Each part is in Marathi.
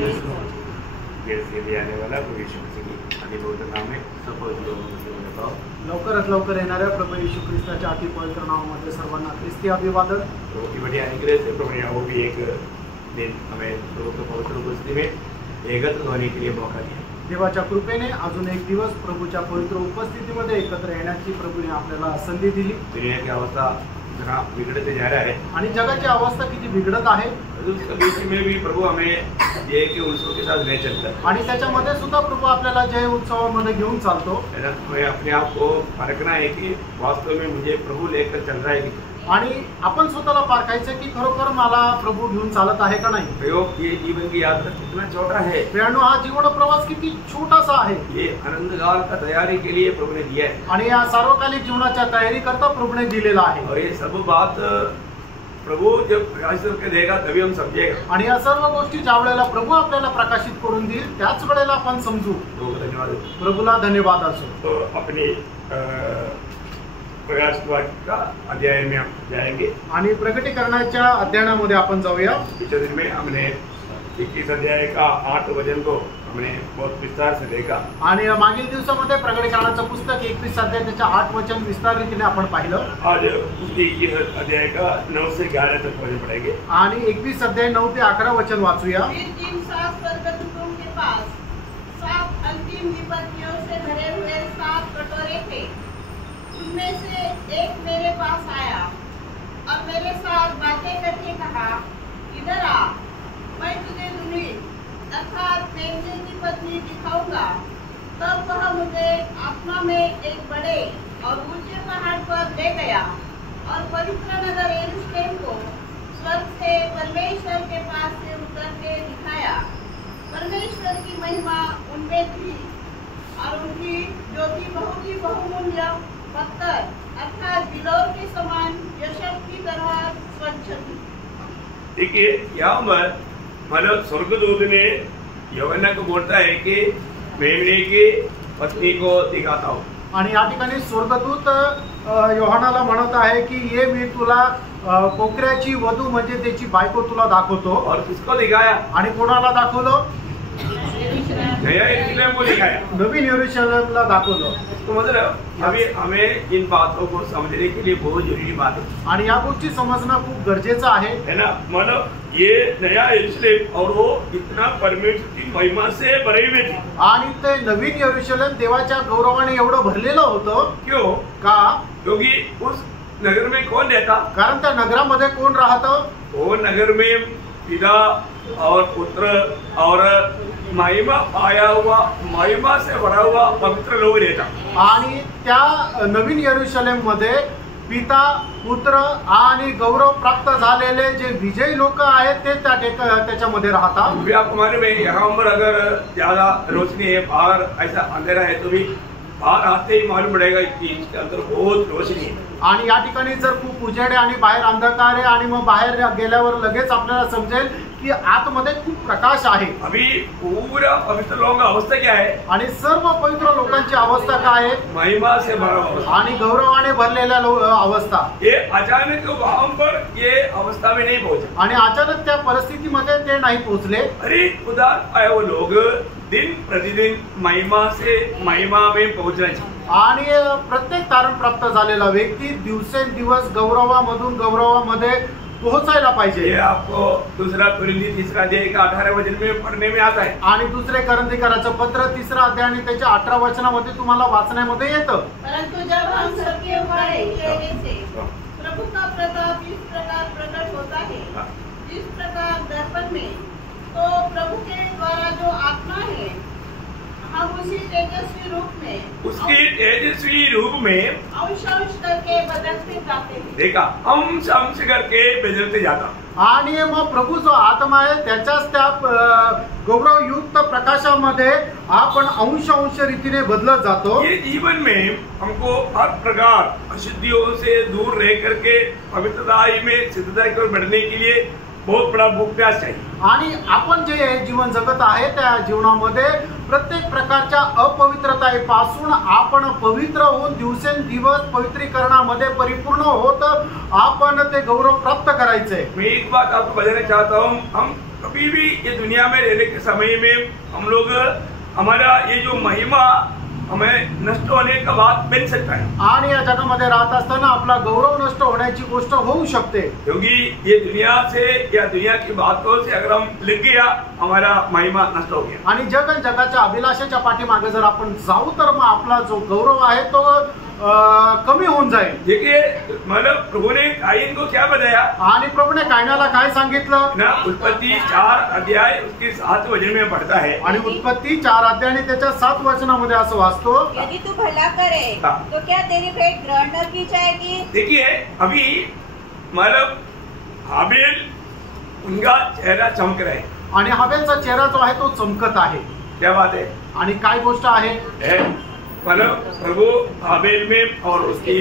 से भी आने वाला प्रभु यीशु मसीह की अति पवित्र नाम में सब पवित्र लोगों को बताओ। लवकरात लवकर येणाऱ्या प्रभू येशू ख्रिस्ताच्या अति पवित्र नावामध्ये सर्वांना ख्रिस्ती अभिवादन। प्रभु की बड़ी अनुग्रह से प्रभु ने वो भी एक दिन हमें प्रभु के पवित्र उपस्थिति में एकत्र होने के लिए मौका दिया। देवाच्या कृपेने अजून एक दिवस प्रभूच्या पवित्र उपस्थितीमध्ये एकत्र येण्याची प्रभूने आपल्याला संधी दिली। दुनिया की अवस्था जरा बिगड़ते जा रहा है आणि जगाची अवस्था किती बिघडत आहे, उसके बीच में भी प्रभु हमें जय के उत्सव के साथ ले चलता है आणि त्याच्यामध्ये सुद्धा प्रभू आपल्याला जय उत्सवामध्ये घेऊन चालतो। हमें अपने आप को परखना है कि वास्तव में मुझे प्रभु लेकर चल रहा है कि आणि आपण स्वतःला पारखायचं की खरोखर मला प्रभू घेऊन चालत आहे का नाही। प्रयोग ये जीवन की यात्रा कितना छोटा है, प्रियांनो हा जीवन प्रवास किती छोटासा आहे। ये आनंद काल का तैयारी के लिए प्रभु ने दिया है आणि या सार्वकालिक जीवनाच्या तयारी करता प्रभूने दिलेला आहे। और ये सब बात प्रभु जब प्रकाशित करके देगा तभी हम समझेगा। आणि या सर्व गोष्टी ज्या वेळेला प्रभू आपल्याला प्रकाशित करून देईल त्याच वेळेला आपण समजू। धन्यवाद, प्रभूला धन्यवाद असो। तो अपनी प्रकाशित का अध्याय में हम जाएंगे आणि प्रकटीकरणाच्या अध्ययनामध्ये आपण जाऊया। पिछले दिन में हमने 21 अध्याय का 8 वचन को हमने बहुत विस्तार से देखा आणि मागील दिवसामध्ये प्रकटीकरणाचं पुस्तक 21 अध्याय त्याच्या 8 वचन विस्तार रीतीने आपण पाहिलं। आज उसी 21 अध्याय का 9 से 11 तक वचन पढ़ेंगे आणि 21 अध्याय 9 ते 11 वचन वाचूया। फिर 7 स्वर्गदूतों के पास 7 अंतिम विपत्तियों से भरे हुए 7 कटोरे थे। उनमें से एक मेरे पास आया और मेरे साथ बातें करके कहा, इधर आ, मैं तुझे दूल्ही अर्थात मेमने की पत्नी दिखाऊंगा। तब वह मुझे आत्मा में एक बड़े और ऊंचे पहाड़ पर ले गया और पवित्र नगर यरूशलेम को स्वर्ग से परमेश्वर के पास से उतर के दिखाया। परमेश्वर की महिमा उनमें थी और उनकी ज्योति बहुत ही बहुमूल्य पत्थर अर्थात बिलोर के समान यशब की तरह स्वच्छ थी। देखिए यहाँ पर मतलब स्वर्गदूत ने यूहन्ना को बोलता है कि मेमने की पत्नी को दिखाता हूँ। आणि या ठिकाणी स्वर्गदूत योहानाला म्हणत आहे की ये मी तुला कोकऱ्याची वधू म्हणजे त्याची बायको तुला दाखवतो। और किसको दिखाया? आणि कोणाला दाखवलं? नया यरूशलेम को दिखाया, नवीन यरूशलेमला दाखवलं। तो मतलब अभी हमें इन बातों को समझने के लिए बहुत जरूरी बात है आणि या गोष्टी समजणं खूप गरजेचं आहे, है ना। मतलब ये नया यरूशलेम और वो इतना परमेश्वर की महिमा से भरे हुए थे आणि ते नवीन यरूशलेम देवाच्या गौरवाने एवढं भरलेलं होतं। क्यों? का? क्योंकि उस नगर में कौन रहता? कारण त्या नगरामध्ये कोण राहतं? वो नगर में पिता और पुत्र और महिमा आया हुआ, महिमा से भरा हुआ पवित्र लोग रहता। आणि त्या नवीन यरूशलेम मध्ये पिता पुत्र आणि गौरव प्राप्त झालेले जे विजयी लोक आहेत ते त्याच्यामध्ये राहतात। व्यापार में यहाँ पर अगर ज्यादा रोशनी है, बाहर ऐसा अंधेरा है, तो भी बाहर आते ही मालूम पड़ेगा कि इसके अंदर बहुत रोशनी है। आणि या ठिकाणी जर खूप उजेड आहे आणि बाहेर अंधकार आहे आणि मग बाहेर गेल्यावर लगेच आपल्याला समजेल की आतमध्ये खूप प्रकाश आहे। अभी पूरा पवित्र लोगों का अवस्था क्या है? आणि सर्व पवित्र लोकांची अवस्था काय आहे? महिमा से भरा हुआ आणि गौरवाने भरलेल्या अवस्था। ये अचानक वहां पर ये अवस्था में नहीं पहुंचा आणि अचानक त्या परिस्थितीमध्ये ते नाही पोहोचले। अरे उदार आए वो लोग दिन प्रतिदिन महिमा से महिमा में पहुंचना चाहिए। आणि प्रत्येक तारण प्राप्त झालेला व्यक्ती दिवसेंदिवस गौरवामधून गौरवामध्ये पोहोचायला पाहिजे। ये आपको दूसरा कुरिन्थी 3 अध्याय का 18 वचन में पढ़ने में आता है। आणि दुसरे करंथीकराचं पत्र 3 अध्याय आणि त्याच्या 18 वचनामध्ये तुम्हाला वाचण्यामध्ये येतं। परंतु जब हम सबके हमारे चेहरे से प्रभु का प्रताप इस प्रकार प्रकट होता है, जिस प्रकार दर्पण में, तो प्रभु के द्वारा जो आत्मा है, हम उसी तेजस्वी रूप में, उसके तेजस्वी रूप में अंश अंश करके बदलते जाते हैं। देखा, अंश अंश करके बदलते जाता। आणि मग प्रभू जो आत्मा आहे त्याच्याच त्या गौरवयुक्त प्रकाशामध्ये आपण अंश अंश रीतीने बदलत जातो। ये जीवन में हमको हर प्रकार अशुद्धियों से दूर रह करके पवित्रता में सिद्धता की ओर बढ़ने के लिए बहुत बड़ा अभ्यास चाहिए। आणि आपण जे जीवन जगत आहे त्या जीवनामध्ये प्रत्येक प्रकारच्या अपवित्रतापासून आपण पवित्र होऊन दिवसेंदिवस पवित्रीकरणामध्ये परिपूर्ण होत आपण ते गौरव प्राप्त करायचे। मैं एक बात आपको बताना चाहता हूँ, हम कभी भी ये दुनिया में रहने के समय में हम लोग हमारा ये जो महिमा हमें नष्ट होने का बात बन सकता है। आणि या जगामध्ये राहत असताना आपला गौरव नष्ट होण्याची गोष्ट होऊ शकते, क्योंकि ये दुनिया से या दुनिया की बातों से अगर हम लग गया हमारा महिमा नष्ट हो गया। आणि जगाच्या अभिलाषेच्या पाठीमागे जर आपण जाऊ तर मग आपला जो गौरव आहे तो कमी होऊन जाईल। देखिए मतलब प्रभु ने कायीन को क्या बताया, आणि प्रभूने कायनाला काय सांगितलं ना, उत्पत्ति 4 अध्याय उसके 7 वचन में पढ़ता है। आणि उत्पत्ति 4 अध्याय आणि त्याच्या 7 वचनामध्ये असं वाचतो, यदि तू भला करे तो क्या तेरी भेंट ग्रहण न की जाएगी। देखिए अभी मतलब हाबिल उनका चेहरा चमक रहा है, आणि हवेलचा चेहरा जो आहे तो चमकत आहे। क्या बात है, आणि काय गोष्ट आहे, मतलब प्रभु हाबिल में और उसकी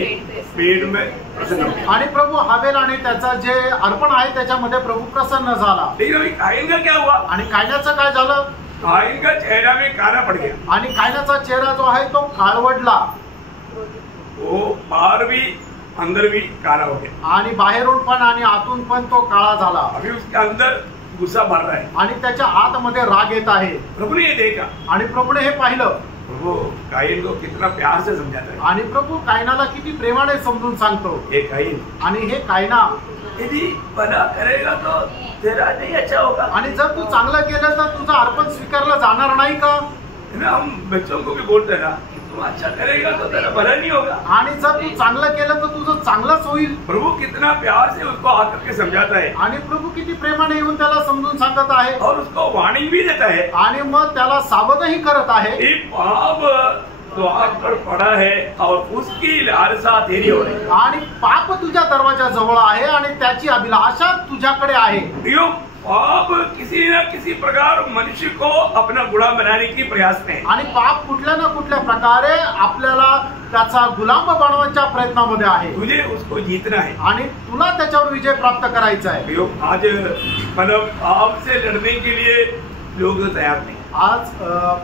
भेंट में प्रसन्न हुआ। आणि प्रभू हाबेल आणि त्याचा जे अर्पण आहे त्याच्यामध्ये प्रभू प्रसन्न झाला। लेकिन अभी कायीन का क्या हुआ, आणि कायनाचं काय झालं, कायीन का चेहरा में काला पड़ गया। आणि कायनाचा चेहरा जो आहे तो काळवडला, वो बाहर भी अंदर भी काला हो गया, आणि बाहेरून पण आणि आतून पण तो काळा झाला। अभी उसके अंदर गुस्सा भर रहा है। आणि त्याच्या आतमध्ये राग येत आहे। प्रभु ने ये देखा, आणि प्रभूने हे पाहिलं, प्रभु कायीन को कितना प्यार से समझाता है। आणि प्रभू कायनाला किती प्रेमाने समजून सांगतो। ये कायीन आणि हे कायना, यदि भला करेगा तो तेरा नहीं अच्छा होगा। आणि जर तू चांगलं केलं तर तुझं अर्पण स्वीकारलं जाणार नाही का। है ना, हम बच्चों को भी बोलते हैं ना, तुम अच्छा करेगा तो तेरा भला नहीं होगा। आणि जर तू चांगलं केलं तर तुझं चांगलंच होईल। प्रभु कितना प्यार से उसको आकर के समझाता है आणि प्रभू किती प्रेमाने येऊन त्याला समजून सांगत आहे, और उसको वार्निंग भी देता है। आणि मग त्याला सावधही करत आहे। ये पाप द्वार पर पड़ा है और उसकी लालसा तेरी हो रही। आणि पाप तुझ्या दरवाजा जवळ आहे आणि त्याची अभिलाषा तुझ्याकडे आहे। प्रियो, पाप किसी न किसी प्रकार मनुष्य को अपना गुलाम बनाने की प्रयास में है। आणि पाप कुठल्या ना कुठल्या प्रकारे आपल्याला त्याचा गुलाम बनवण्याच्या प्रयत्नामध्ये आहे। तुझे उसको जीतना है आणि तुला त्याच्यावर विजय प्राप्त करायचा आहे। प्रियो, आज मतलब पाप से लड़ने के लिए लोग तैयार नहीं। आज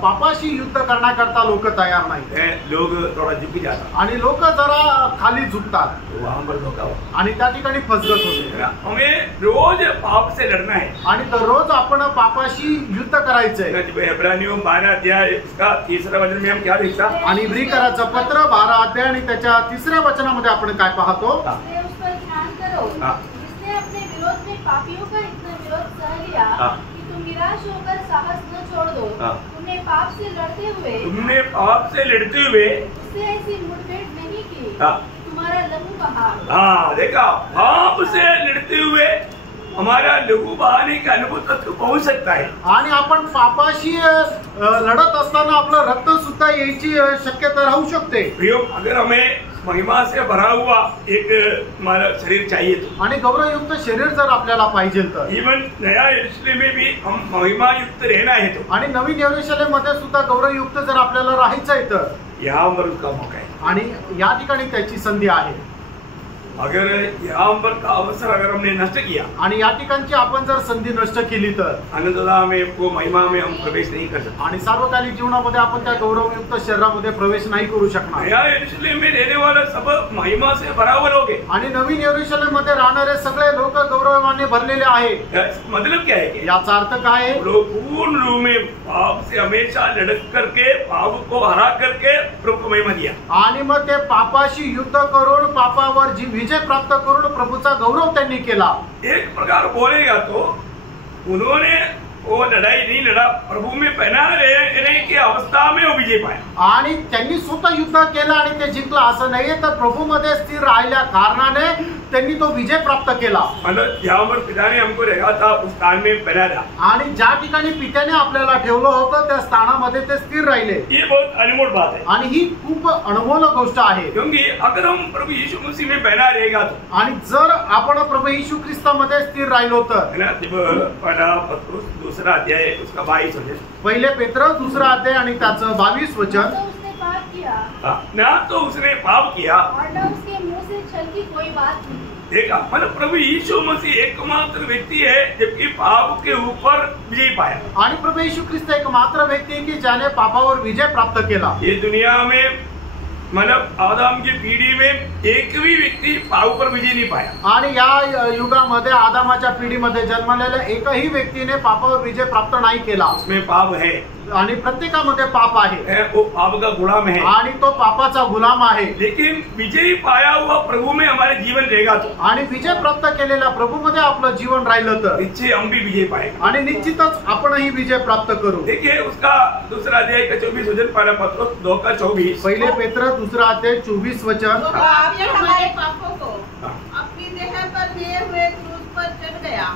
पापाशी युद्ध करण्याकरता लोक तयार नाही, लोग थोड़ा झुक जाता आणि लोक जरा खाली झुकतात, वहां पर धोखा होता। आणि त्या ठिकाणी फसगत होते। हमें रोज पाप से लड़ना है, आणि दररोज आपण पापाशी युद्ध करायचंय। इब्रानियों 12 अध्याय इसका 3रा वचन में हम क्या लिखता, आणि इब्रिकराचं पत्र 12 अध्याय आणि त्याच्या 3ऱ्या वचनामध्ये आपण काय पाहतो, इसलिए उस पर ध्यान करो, जिसने अपने विरोध में पापियों का इतना विरोध सह लिया कि तुम निराश होकर साहस न छोड़ दो। तुमने पाप से लड़ते हुए उससे ऐसी मुठभेड़ नहीं की, तुम्हारा लहू बहा। हाँ देखा, पाप से लड़ते हुए हमारा लहू बहाने का अनुभव तक पहुंच सकता है। आणि आपण पापाशी लढत असताना आपलं रक्त सुद्धा यायची शक्यता राहू शकते। प्रियो, अगर हमें महिमा से भरा हुआ एक हमारा शरीर चाहिए तो, आणि गौरवयुक्त शरीर जर आपल्याला पाहिजे तर, इवन नया यरूशलेम में भी हम महिमा युक्त रहना है तो, आणि नवीन यरूशलेम मध्ये सुद्धा गौरवयुक्त जर आपल्याला राहायचंय तर, यहाँ पर उसका मौका है। आणि या ठिकाणी त्याची संधी आहे। अगर यहाँ पर का अवसर अगर हमने नष्ट किया, आणि या ठिकाणची आपण जर संधी नष्ट केली तर, अनंतता में वो महिमा में हम प्रवेश नहीं कर सकते। आणि सार्वकालिक जीवनामध्ये आपण त्या गौरवयुक्त शरीरामध्ये प्रवेश नाही करू शकणार। नया यरूशलेम में रहने वाला सब महिमा से भरा हुआ लोग हैं। आणि नवीन यरूशलेम मध्ये राहणारे सगळे लोक गौरवाने भरलेले आहे। मतलब क्या है कि याचा अर्थ काय आहे, लोग पूर्ण रूप में पाप से हमेशा लड़ करके पाप को हरा करके प्रभु को महिमा दिया, आणि मग ते पापाशी युद्ध करून पापावर जी विजय प्राप्त करून प्रभूचा गौरव त्यांनी केला। एक प्रकार बोलेगा तो उन्होंने वो लड़ाई नहीं लड़ा, प्रभु में पहना रहने की अवस्था में वो विजय पाया। आणि त्यांनी स्वतः युद्ध केलं आणि ते जिंकला असं नाहीये, तर प्रभूमध्ये स्थिर राहिल्या कारणाने त्यांनी तो विजय प्राप्त केला। मतलब जहाँ पर पिता ने हमको रखा था उस स्थान में पहना था, आणि ज्या ठिकाणी पित्याने आपल्याला ठेवलं होतं त्या स्थानामध्ये ते स्थिर राहिले। ये बहुत अनमोल बात है, आणि ही खूप अनमोल गोष्ट आहे। क्योंकि अगर हम प्रभु यीशु मसीह में पहना रहेगा तो, आणि जर आपण प्रभू येशू ख्रिस्तामध्ये स्थिर राहिलो तर, है ना, जब पहला पत्रुस 2रा अध्याय उसका 22 वचन, पहिले पेत्र 2रा अध्याय आणि त्याचं 22 वचन, तो उसने पाप किया ना तो उसने पाप किया और न उसके मुंह से छल की कोई बात नहीं। देखा, मतलब प्रभु यीशु मसीह एकमात्र व्यक्ति है जबकि पाप के ऊपर विजय पाया। आणि प्रभू येशू ख्रिस्त एक मात्र व्यक्ती आहे की ज्याने पापावर विजय प्राप्त केला। ये दुनिया में मतलब आदम की पीढ़ी में एक भी व्यक्ति पाप पर विजय नहीं पाया। आणि या युगामध्ये आदामाच्या पिढीमध्ये जन्मलेल्या एकही व्यक्तीने पापावर विजय प्राप्त नाही केला। उसमें पाप है आणि प्रत्येकामध्ये पाप आहे, वो पाप का गुलाम है आणि तो पापाचा गुलाम आहे। लेकिन विजय पाया हुआ प्रभु में हमारे जीवन रहेगा तो, आणि विजय प्राप्त केलेल्या प्रभूमध्ये आपलं जीवन राहिलं तर निश्चय हम भी विजय पाएंगे आणि निश्चितच आपणही विजय प्राप्त करू। देखिए उसका दूसरा अध्याय का 24 वचन, पहला पत्रोस 2 का 24। पहिले पेत्र दूसरा अध्याय 24 वचन। तो पापी हमारे पापों को अपनी देह पर लिए हुए क्रूस पर चढ़ गया,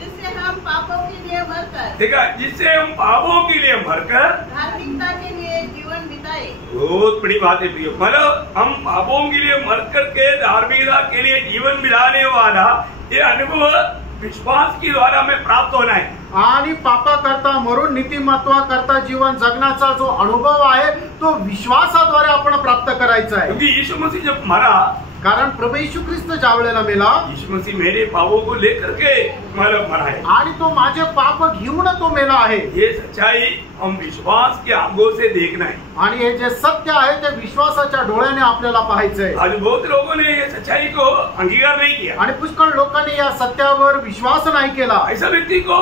जिससे हम पापों के लिए मरकर, देखा, जिससे हम पापों के लिए मरकर धार्मिकता के लिए जीवन बिताए। बहुत बड़ी बात है प्रियो, मतलब हम पापों के लिए मरकर के धार्मिकता के लिए जीवन बिताने वाला ये अनुभव विश्वास के द्वारा हमें प्राप्त होना है। आणि पापा करता मरून नीतिमत्वा करता जीवन जगण्याचा जो अनुभव आहे तो विश्वासाद्वारे आपण प्राप्त करायचा आहे। क्योंकि यीशु मसीह जब मरा, कारण प्रभू येशू ख्रिस्त ज्या वेळेला मेला, यीशु मसीह मेरे पापों को लेकर के मरा है आणि तो माझे पाप घेऊन तो मेला आहे। ये सच्चाई हम विश्वास की आंखों से देखना है आणि हे जे सत्य आहे ते विश्वासाच्या डोळ्याने आपल्याला पाहायचंय। आज बहुत लोगों ने ये सच्चाई को अंगीकार नहीं किया आणि पुष्कळ लोकांनी या सत्यावर विश्वास नाही केला। ऐसा व्यक्ति को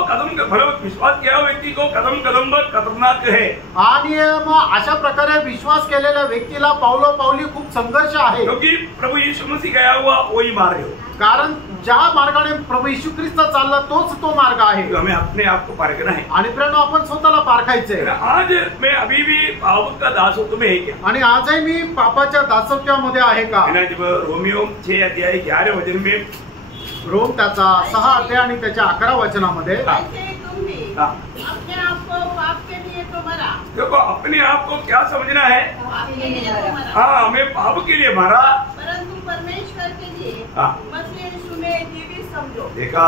विश्वास किया व्यक्ति को कदम कदम पर खतरनाक है। आणि मग अशा प्रकारे विश्वास केलेल्या व्यक्तीला पावलोपावली खूप संघर्ष आहे, क्योंकि प्रभु यीशु मसीह गया हुआ वही मार्ग है। कारण ज्या मार्गाने प्रभू येशू ख्रिस्त चालला तोच तो मार्ग आहे। तो हमें अपने आप को पारखना है आणि प्रेरणा आपण स्वतःला पारखायचंय। आज मैं अभी भी पाप का दासत्व में है क्या? आणि आजही मी पापाच्या दासत्वामध्ये आहे का? जब रोमियो 6 अध्याय 11 वचन में, रोम त्याचा 6 अध्याय आणि त्याच्या 11 वचनामध्ये, ऐसे तुम भी अपने आप को पाप के लिए तो मरा। देखो अपने आप को क्या समझना है, पाप के लिए तो मरा, हाँ हमें पाप के लिए मरा, परंतु परमेश्वर के लिए मसीह यीशु में जीवित समझो। देखा,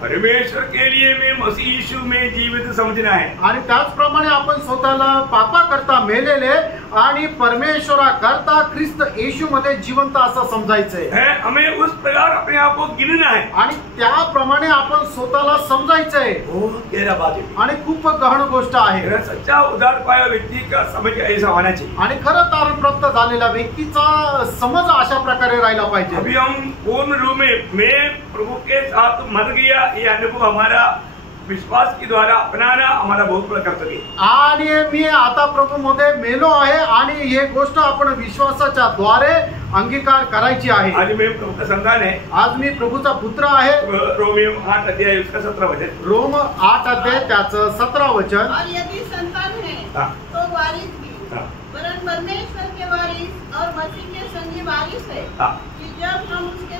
परमेश्वर के लिए मैं मसीह यीशु में जीवित समझना है। आणि त्याचप्रमाणे आपण स्वतःला पापा करता मेलेले आणि परमेश्वरा करता ख्रिस्त येशू मध्ये जिवंत असं समजायचंय। हमें उस प्रकार अपने आप को गिनना है आणि त्याप्रमाणे आपण स्वतःला समजायचंय। बहुत गहरा बात है आणि खूप गहन गोष्ट आहे। सच्चा उद्धार पाया व्यक्ति का समझ ऐसा होना चाहिए आणि खरं तारण प्राप्त झालेल्या व्यक्तीचा समज अशा प्रकारे राहिला पाहिजे। अभी हम पूर्ण रूप में मैं प्रभु के साथ मर गया, ये अनुभव हमारा विश्वास के द्वारा अपनाना हमारा बहुत बड़ा कर्तव्य है। आणि मी आता प्रभू मध्ये मेलो आहे आणि हे गोष्ट आपण विश्वासाच्या द्वारे अंगीकार करायची आहे। आज मैं प्रभु का संतान है, आज मी प्रभूचा पुत्र आहे। रोमियो 8 अध्याय उसका 17 वचन, रोम 8 अध्याय त्याचं 17 वचन। और यदि संतान है तो वारिस भी, वरन परमेश्वर के वारिस और मसीह के संगी वारिस है, कि जब हम उसके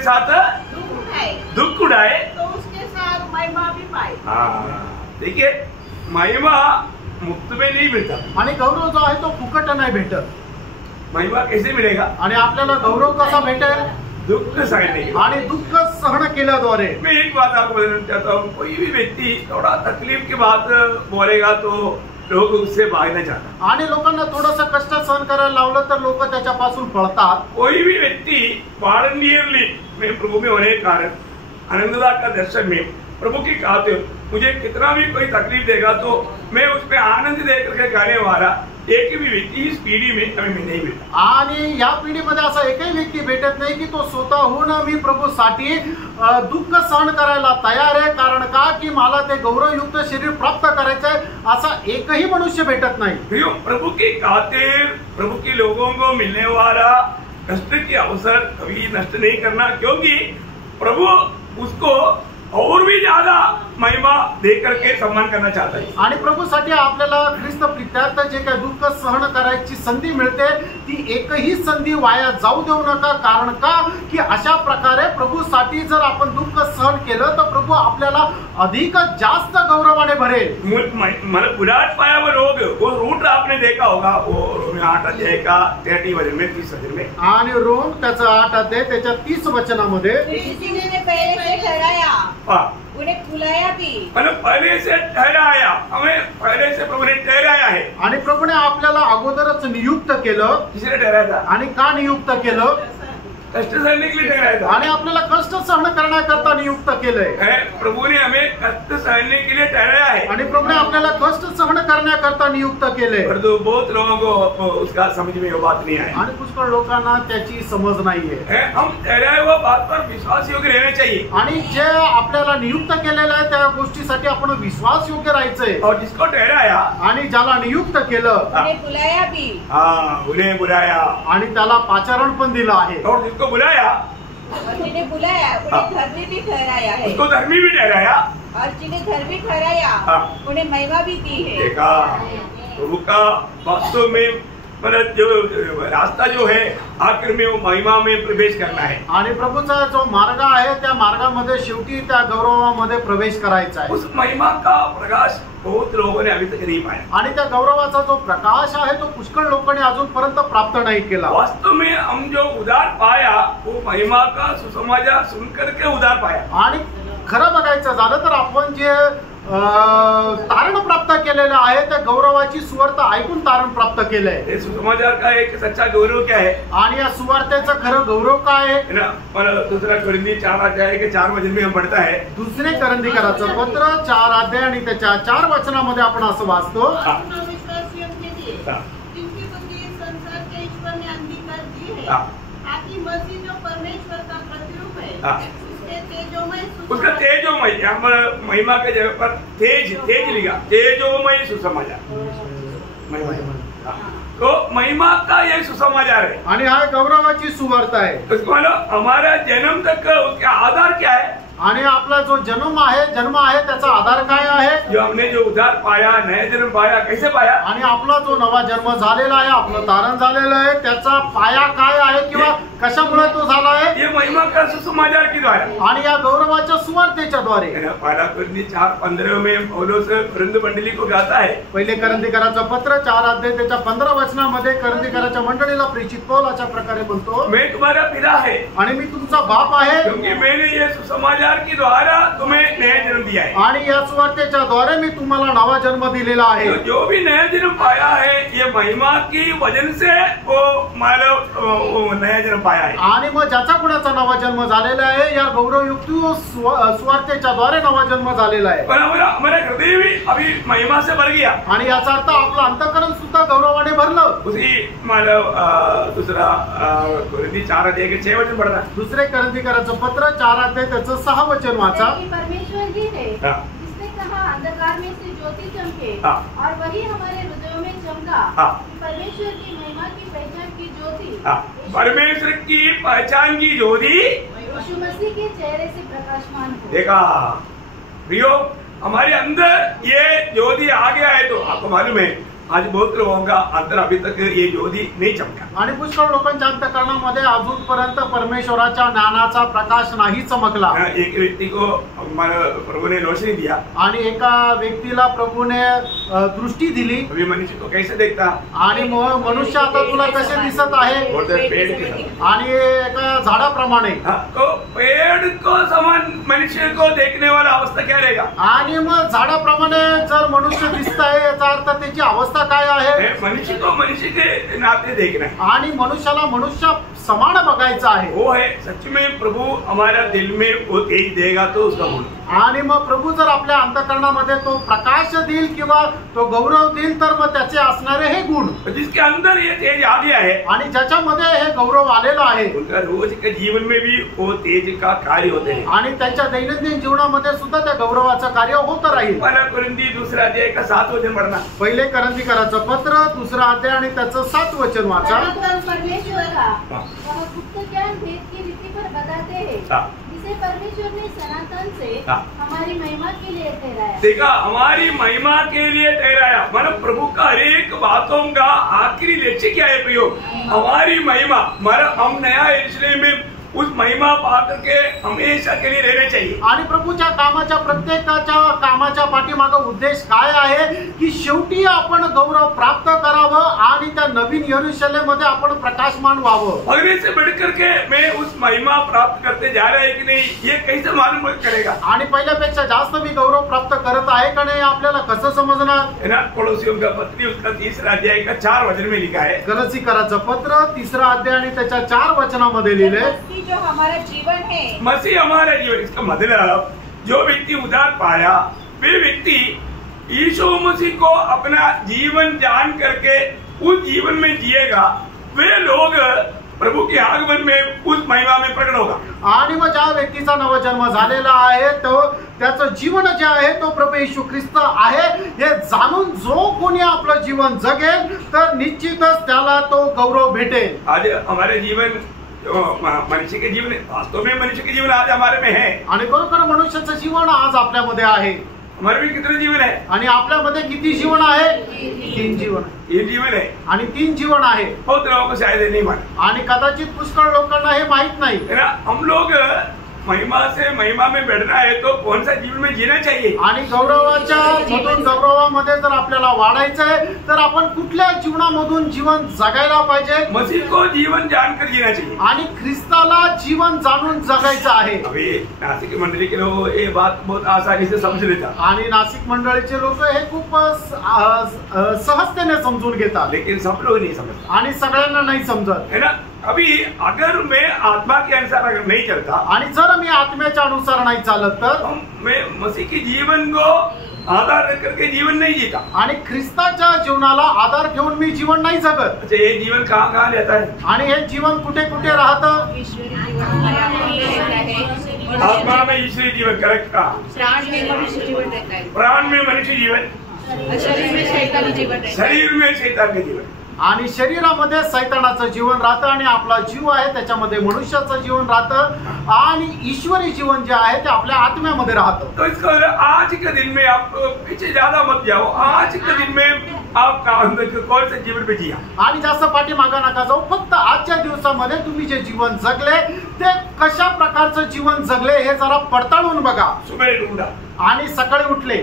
साथ दुख उठाए तो उसके साथ महिमा भी पाए। देखिए महिमा मुफ्त में नहीं मिलता, आणि गौरव जो आहे तो फुकट नाही भेटत। महिमा कैसे मिलेगा? आणि आपल्याला गौरव कसा भेटेल? दुख सहने के, आणि दुःख सहन केल्याद्वारे। मैं एक बात आपको बताना चाहता हूँ, कोई भी व्यक्ति थोड़ा तकलीफ की बात बोलेगा तो लोग उससे भागना चाहता, आणि लोकांना थोडंसं कष्ट सहन करायला लावलं तर लोक त्याच्यापासून पळतात। कोई भी व्यक्ति वॉलंटियरली मैं प्रभु में होने के कारण आनंददा का दर्शन में प्रभु की खातिर मुझे कितना भी कोई तकलीफ देगा तो मैं उसमें आनंद दे करके गाने वाला एक भी व्यक्ति इस पीढ़ी में हमें नहीं मिलता। आणि या पिढीमध्ये असा एकही व्यक्ती भेटत नाही की तो स्वतःहून मी प्रभूसाठी दुःख सहन करायला तयार आहे, कारण का की मला ते गौरवयुक्त शरीर प्राप्त करायचं आहे, असा एकही मनुष्य भेटत नाही। प्रभु की खातिर प्रभु के लोगों को मिलने वाला कष्ट के अवसर कभी नष्ट नहीं करना, क्योंकि प्रभु उसको और भी ज्यादा महिमा दे करके सम्मान करना चाहता है। आणि प्रभूसाठी आपल्याला ख्रिस्त प्रित्यार्थ जे काही दुःख सहन करायची संधी मिळते ती एकही संधी वाया जाऊ देऊ नका, कारण का की अशा प्रकारे प्रभूसाठी जर आपण दुःख सहन केलं तर प्रभू आपल्याला अधिक जास्त गौरवाने भरेल। मतलब उदास पाया हुआ लोग वो रूट आपने देखा होगा, वो रोम 8 अध्याय का 30 वचन में 30 वचन में, आणि रोम त्याचा 8 अध्याय त्याच्या 30 वचनामध्ये, उन्हें बुलाया भी, मतलब पहले से ठहराया, हमें पहले से प्रभु ने ठहराया है। आणि प्रभूने आपल्याला अगोदरच नियुक्त केलं। किसने ठहराया था? आणि का नियुक्त केलं? कष्ट सहने के लिए ठहराया था, आणि आपल्याला कष्ट सहन करण्याकरता नियुक्त केलंय। प्रभु ने हमें कष्ट सहने के लिए ठहराया है, आणि प्रभूने आपल्याला कष्ट सहन करण्याकरता कशाकरता नियुक्त केले, परंतु बहुत लोगों को उसका समझ में वो बात नहीं आई। आणि पुष्कळ लोकांना त्याची समज नाहीये। हम ठहराए हुआ बात पर विश्वास योग्य रहना चाहिए, आणि जे आपल्याला नियुक्त केलेलं आहे त्या गोष्टीसाठी आपण विश्वास योग्य राहायचंय। और जिसको ठहराया आणि ज्याला नियुक्त केलं उन्हें बुलाया भी, उन्हें बुलाया, आणि त्याला पाचारण पण दिलं आहे। और जिसको बुलाया और जिन्हें बुलाया उन्हें धर्मी भी ठहराया है, उसको धर्मी भी ठहराया, और जिन्हें धर्मी ठहराया उन्हें महिमा भी दी है। देखा प्रभु का वास्तव में मतलब जो रास्ता जो है आखिर में वो महिमा में प्रवेश करना है। आणि प्रभूचा जो मार्ग आहे त्या मार्गामध्ये शेवटी त्या गौरवामध्ये प्रवेश करायचा आहे। उस महिमा का प्रकाश बहुत लोगों ने अभी तक नहीं पाया, आणि त्या गौरवाचा जो प्रकाश आहे तो पुष्कळ लोकांनी अजूनपर्यंत प्राप्त नाही केला। वास्तव में हम जो उद्धार पाया वो महिमा का सुसमाचार सुनकर के उद्धार पाया। आणि खरं बघायचं झालं तर आपण जे तारण प्राप्त केलेलं आहे त्या गौरवाची सुवार्ता ऐकून तारण प्राप्त केलंय। ये सुसमाचार का एक सच्चा गौरव क्या है, आणि या सुवार्तेचं खरं गौरव काय आहे ना? दूसरा कोरिन्थी 4 अध्याय के 4 वचन में हम पढ़ता है, दुसरे करंदीकराचं पत्र 4 अध्याय आणि त्याच्या 4 वचनामध्ये आपण असं वाचतो, अपना विश्वास योग्य दिए, जिनकी बुद्धि संसार के ईश्वर ने अंधी कर दी है, ताकि मसीह जो परमेश्वर का प्रतिरूप है उसका तेजोमय, यहाँ पर महिमा के जगह पर तेज लिखा, तेजोमय सुसमाचार। तो महिमा का ये सुसमाचार है, आणि हा गौरवाची सुवार्ता आहे। उसको मतलब हमारा जन्म तक उसका आधार क्या है, आणि आपला जो जन्म आहे त्याचा आधार काय आहे, जो हमने जो उद्धार पाया, नया जन्म पाया, कैसे पाया, आणि आपला जो नवा जन्म झालेला आहे, आपलं तारण झालेलं आहे, त्याचा पाया काय आहे किंवा कशामुळे तो झाला आहे, ये महिमा का सुसमाचार के द्वारा, आणि या गौरवाच्या सुवार्तेच्या द्वारे। पहला कोरिन्थी 4:15 में पौलुस कोरिन्थ मंडली को कहता है, पहिले करंदीकराचं पत्र 4 अध्याय त्याच्या 15 वचनामध्ये करंदीकराच्या मंडळीला प्रेषित पौल अशा प्रकारे बोलतो, मैं तुम्हारा पिता है आणि मी तुमचा बाप आहे, क्योंकि मैंने ये सुसमाचार के द्वारा तुम्हें नया जन्म दिया है। आणि या सुवार्तेच्या द्वारे मी तुम्हाला नवा जन्म दिलेला आहे। तो जो भी नया जन्म पाया है ये महिमा की वजन से वो मानव नया जन्म पाया है। आणि मग ज्याचा कुणाचा नवा जन्म झालेला आहे या गौरवयुक्त सुवार्तेच्या द्वारे नवा जन्म झालेला आहे। पर हमारा हृदय भी अभी महिमा से भर गया, आणि याचा अर्थ आपलं अंतःकरण सुद्धा गौरवाने भरलं। उसी मानव दूसरा कोरिन्थी 4 अध्याय के 6 वचन पढ़ना, दुसरे करंदीकराचं पत्र 4 अध्याय त्याचं 6 वचन वाचा, परमेश्वर ही है जिसने कहा अंधकार में से ज्योति चमके, और वही हमारे हृदयों में चमका, परमेश्वर की महिमा की पहचान की ज्योति, परमेश्वर की पहचान की ज्योति यीशु मसीह के चेहरे से प्रकाशमान हो। देखा प्रियो, हमारे अंदर ये ज्योति आ गया है, तो आपको मालूम है आज बहुत लोगों का अंदर अभी तक ये ज्योति नहीं चमका, आणि पुष्कळ लोकांच्या अंतःकरणामध्ये अजूनपर्यंत परमेश्वराच्या ज्ञानाचा प्रकाश नाही चमकला। एक व्यक्ति को प्रभु ने रोशनी दिया, आणि एका व्यक्तीला प्रभूने दृष्टी दिली, अभी मनुष्य को कैसे देखता, आणि मनुष्य आता तुला कसे दिसत आहे, पेड़ के आणि एका झाडाप्रमाणे। तो पेड़ को समान मनुष्य को देखने वाला अवस्था क्या रहेगा, आणि मग झाडाप्रमाणे जर मनुष्य दिसत आहे याचा अर्थ त्याची अवस्था काय आहे, मनुष्य को मनुष्य के नाते देखना है, आणि मनुष्याला मनुष्य समान बघायचं आहे। वो है सच में प्रभु हमारा दिल में वो तेज देगा तो उसका गुण, आणि मग प्रभू जर आपल्या अंतःकरणामध्ये तो प्रकाश देईल किंवा तो गौरव देईल तर मग त्याचे असणारे हे गुण, जिसके अंदर ये तेज आ गया है आणि ज्याच्यामध्ये हे गौरव आलेला आहे, उनका रोज के जीवन में भी वो तेज का कार्य होते हैं, आणि त्यांच्या दैनंदिन जीवनामध्ये सुद्धा त्या गौरवाचं कार्य होत राहील। पहला कोरिन्थी 2 अध्याय का 7 वचन पढ़ना, पहिले करंदीकराचं पत्र 2 अध्याय आणि त्याचं 7 वचन वाचा, परमेश्वर का वह गुप्त ज्ञान भेद की रीति पर बताते हैं, जिसे परमेश्वर ने सनातन से हमारी महिमा के लिए ठहराया। देखा, हमारी महिमा के लिए ठहराया, मतलब प्रभु का हर एक बातों का आखिरी लक्ष्य क्या है प्रयोग, हमारी महिमा, मतलब हम नया यरूशलेम में उस महिमा पा करके हमेशा के लिए रहना चाहिए। आणि प्रभूच्या कामाच्या प्रत्येकाच्या कामाच्या पाठीमागे उद्देश काय आहे की शेवटी आपण गौरव प्राप्त करावं आणि त्या नवीन यरूशलेम मध्ये आपण प्रकाशमान व्हावं। भगने से बढ़ करके मैं उस महिमा प्राप्त करते जा रहा है कि नहीं, ये कैसे मालूम करेगा, आणि पहिल्यापेक्षा जास्त मी गौरव प्राप्त करत आहे का नाही आपल्याला कसं समजणार, है ना। कोलोसियों का पत्री उसका 3 अध्याय का 4 वचन में लिखा है, गलतीकराचं पत्र 3 अध्याय आणि त्याच्या 4 वचनामध्ये लिहिले, जो हमारा जीवन है, मसीह हमारा जीवन। इसका मतलब जो व्यक्ति उद्धार पाया वे व्यक्ति यीशु मसीह को अपना जीवन जान करके उस जीवन में जिएगा, वे लोग प्रभु के आगमन में उस महिमा में प्रकट होगा। आणि मग ज्या व्यक्तीचा नवजन्म झालेला आहे तो त्याचं जीवन जे आहे तो प्रभू येशू ख्रिस्त आहे हे जाणून जो कोणी आपलं जीवन जगेल तर निश्चितच त्याला तो गौरव भेटेल। आज हमारे जीवन मनुष्य के जीवन, वास्तव में मनुष्य के जीवन आज हमारे में है, आणि खरोखर मनुष्याचं जीवन आज आपल्यामध्ये आहे। हमारे में कितने जीवन है? आणि आपल्यामध्ये किती जीवन आहे? 3 जीवन। ये जीवन है आणि 3 जीवन आहे। बहुत लोगों को शायद नहीं मालूम, आणि कदाचित पुष्कळ लोकांना हे माहित नाही है ना। हम लोग महिमा से महिमा में बढ़ना है तो कौन सा जीवन में जीना चाहिए? आणि गौरवाच्या मधून गौरवामध्ये जर आपल्याला वाढायचं आहे तर आपण कुठल्या जीवनामधून जीवन जगायला पाहिजे? मसीह को जीवन जानकर जीना चाहिए आणि ख्रिस्ताला जीवन जाणून जगायचं आहे। अभी नासिक मंडली के लोग ये बात बहुत आसानी से समझ लेता, आणि नाशिक मंडळीचे लोक हे खूप सहजतेने समजून घेतात, लेकिन सब लोग नहीं समझते, आणि सगळ्यांना नाही समजत, है ना। अभी अगर मैं आत्मा के अनुसार अगर नहीं चलता, आणि जर मी आत्म्याच्या अनुसार नाही चालत तर मैं मसीह के जीवन को आधार रख करके जीवन नहीं जीता, आणि ख्रिस्ताच्या जीवनाला आधार ठेवून मी जीवन नाही जगत। अच्छा, ये जीवन कहाँ कहाँ रहता है? आणि हे जीवन कुठे कुठे राहतं? आत्मा में ईश्वरीय जीवन, करेक्ट का? प्राण में मनुष्य जीवन रहता है, प्राण में मनुष्य जीवन, शरीर में शैतानी जीवन रहता है, शरीर में शैतान का जीवन, आणि शरीरामध्ये सैतानाचं जीवन राहतं, आणि आपला जीव आहे त्याच्यामध्ये मनुष्याचं जीवन राहतं, आणि ईश्वरी जीवन जे आहे ते आपल्या आत्म्यामध्ये राहतं। तो इसका आज के दिन में आप पीछे ज्यादा मत जाओ, आज के दिन में आप कौन से जीवन पे जिया, आणि जास्त पाठीमागा नका जाऊ, फक्त आजच्या दिवसामध्ये तुम्ही जे जीवन जगले ते कशा प्रकारचं जीवन जगले हे जरा पडताळून बघा। सुबह उठा आणि सकाळी उठले,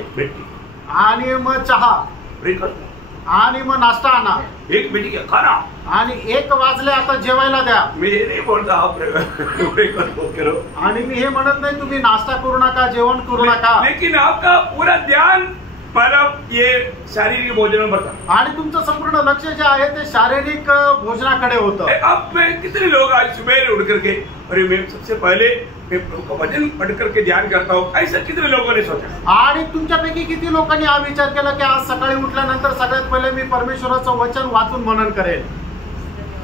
आणि मग चहा, ब्रेकफास्ट, आणि मग नाश्ता आणा, एक बेटी का खाना, आणि 1 वाजले आता जेवायला द्या। मैं ये नहीं बोलता आप ब्रेकफास्ट करो, आणि मी हे म्हणत नाही तुम्ही नाश्ता करू नका, जेवण करू नका, लेकिन आपका पूरा ध्यान मतलब ये शारीरिक भोजन में बढ़ता, आणि तुमचं संपूर्ण लक्ष जे आहे ते शारीरिक भोजनाकडे होतं। अब में कितने लोग आज सुबह उठ करके अरे मैं सबसे पहले मैं प्रभु का वचन पढ़ करके ध्यान करता हूँ, ऐसा कितने लोगों ने सोचा? आणि तुमच्यापैकी किती लोकांनी हा विचार केला की आज सकाळी उठल्यानंतर सगळ्यात पहिले मी परमेश्वराचं वचन वाचून मनन करेल?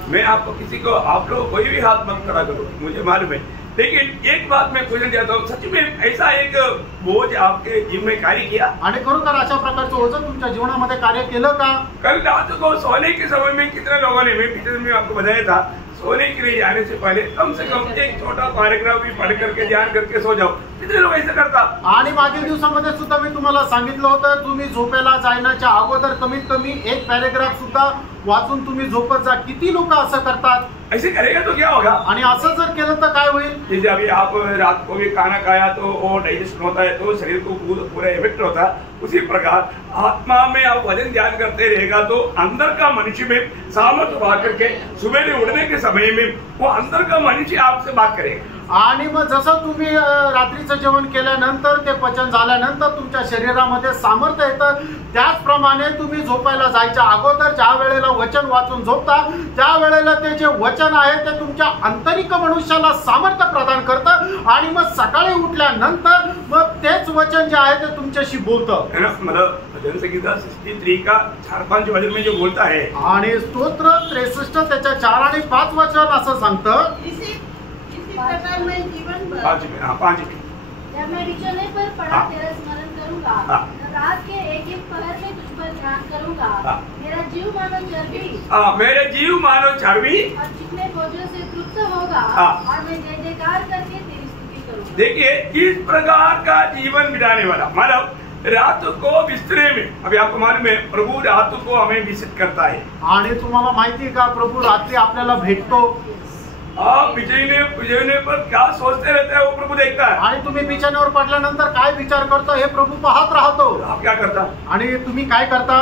मैं आपको किसी को, आप लोग कोई भी हाथ मत खड़ा करो, मुझे मालूम है, लेकिन एक बात मैं पूछना चाहता हूँ, सच में ऐसा एक बोझ आपके जीवन में कार्य किया? आणि खरोखर अशा प्रकारचं ओझं तुमच्या जीवनामध्ये कार्य केलं का? कल रात को सोने के समय में कितने लोगों ने, मैं पिछले में आपको बताया था, सोने के लिए जाने से पहले कम से कम एक छोटा पैराग्राफ भी पढ़ करके ध्यान करके सो जाओ। कितने लोग ऐसा करता? आणि मागील दिवसामध्ये सुद्धा मी तुम्हाला सांगितलं होतं तुम्ही झोपेला जाण्याच्या अगोदर कमीत कमी 1 पॅराग्राफ सुद्धा वाचून तुम्ही झोपत जा। किती लोक असं करतात? ऐसे करेगा तो क्या होगा? आणि असं जर केलं तर काय होईल? जैसे अभी आप रात को भी खाना खाया तो वो डाइजेस्ट होता है तो शरीर को पूरा इफेक्ट होता है, उसी प्रकार आत्मा में आप वजन ध्यान करते रहेगा तो अंदर का मनुष्य में सामर्थ्य पा करके सुबह उठने के समय में वो अंदर का मनुष्य आपसे बात करेगा। आणि मग जसं तुम्ही रात्रीचं जेवण केल्यानंतर ते पचन झाल्यानंतर तुमच्या शरीरामध्ये सामर्थ्य येतं, त्याचप्रमाणे तुम्ही झोपायला जायच्या अगोदर ज्या वेळेला वचन वाचून झोपता त्या वेळेला ते जे वचन आहे ते तुमच्या आंतरिक मनुष्याला सामर्थ्य प्रदान करतं, आणि मग सकाळी उठल्यानंतर मग तेच वचन जे आहे ते तुमच्याशी बोलतं। मतलब भजन संहिता 63 का 4-5 वचन में जो बोलता है, आणि स्तोत्र 63 त्याच्या 4 आणि 5 वचन असं सांगतं, इसी प्रकार मैं जीवन भर 5 जब मैं बिछोने पर पड़ा तेरा स्मरण करूंगा, रात के एक पहर में तुझ पर ध्यान करूंगा, मेरा जीव मानो चर्बी, मेरे जीव मानो चर्बी और चिकने बोझों से तृप्त होगा, और मैं जय जयकार करके तेरी स्तुति करूंगा। देखिए इस प्रकार का जीवन बिताने वाला, मतलब रात को बिस्तरे में, अभी आपको मालूम है प्रभु रात को हमें विजिट करता है, आणि तुम्हाला माहिती आहे का प्रभू रात्री आपल्याला भेटतो। आप बिछाने पर क्या सोचते रहते हैं वो प्रभु देखता है, आणि तुम्ही बिछाण्यावर पडल्यानंतर काय विचार करतो हे प्रभू पाहत राहतो। आप क्या करता? आणि तुम्ही काय करता?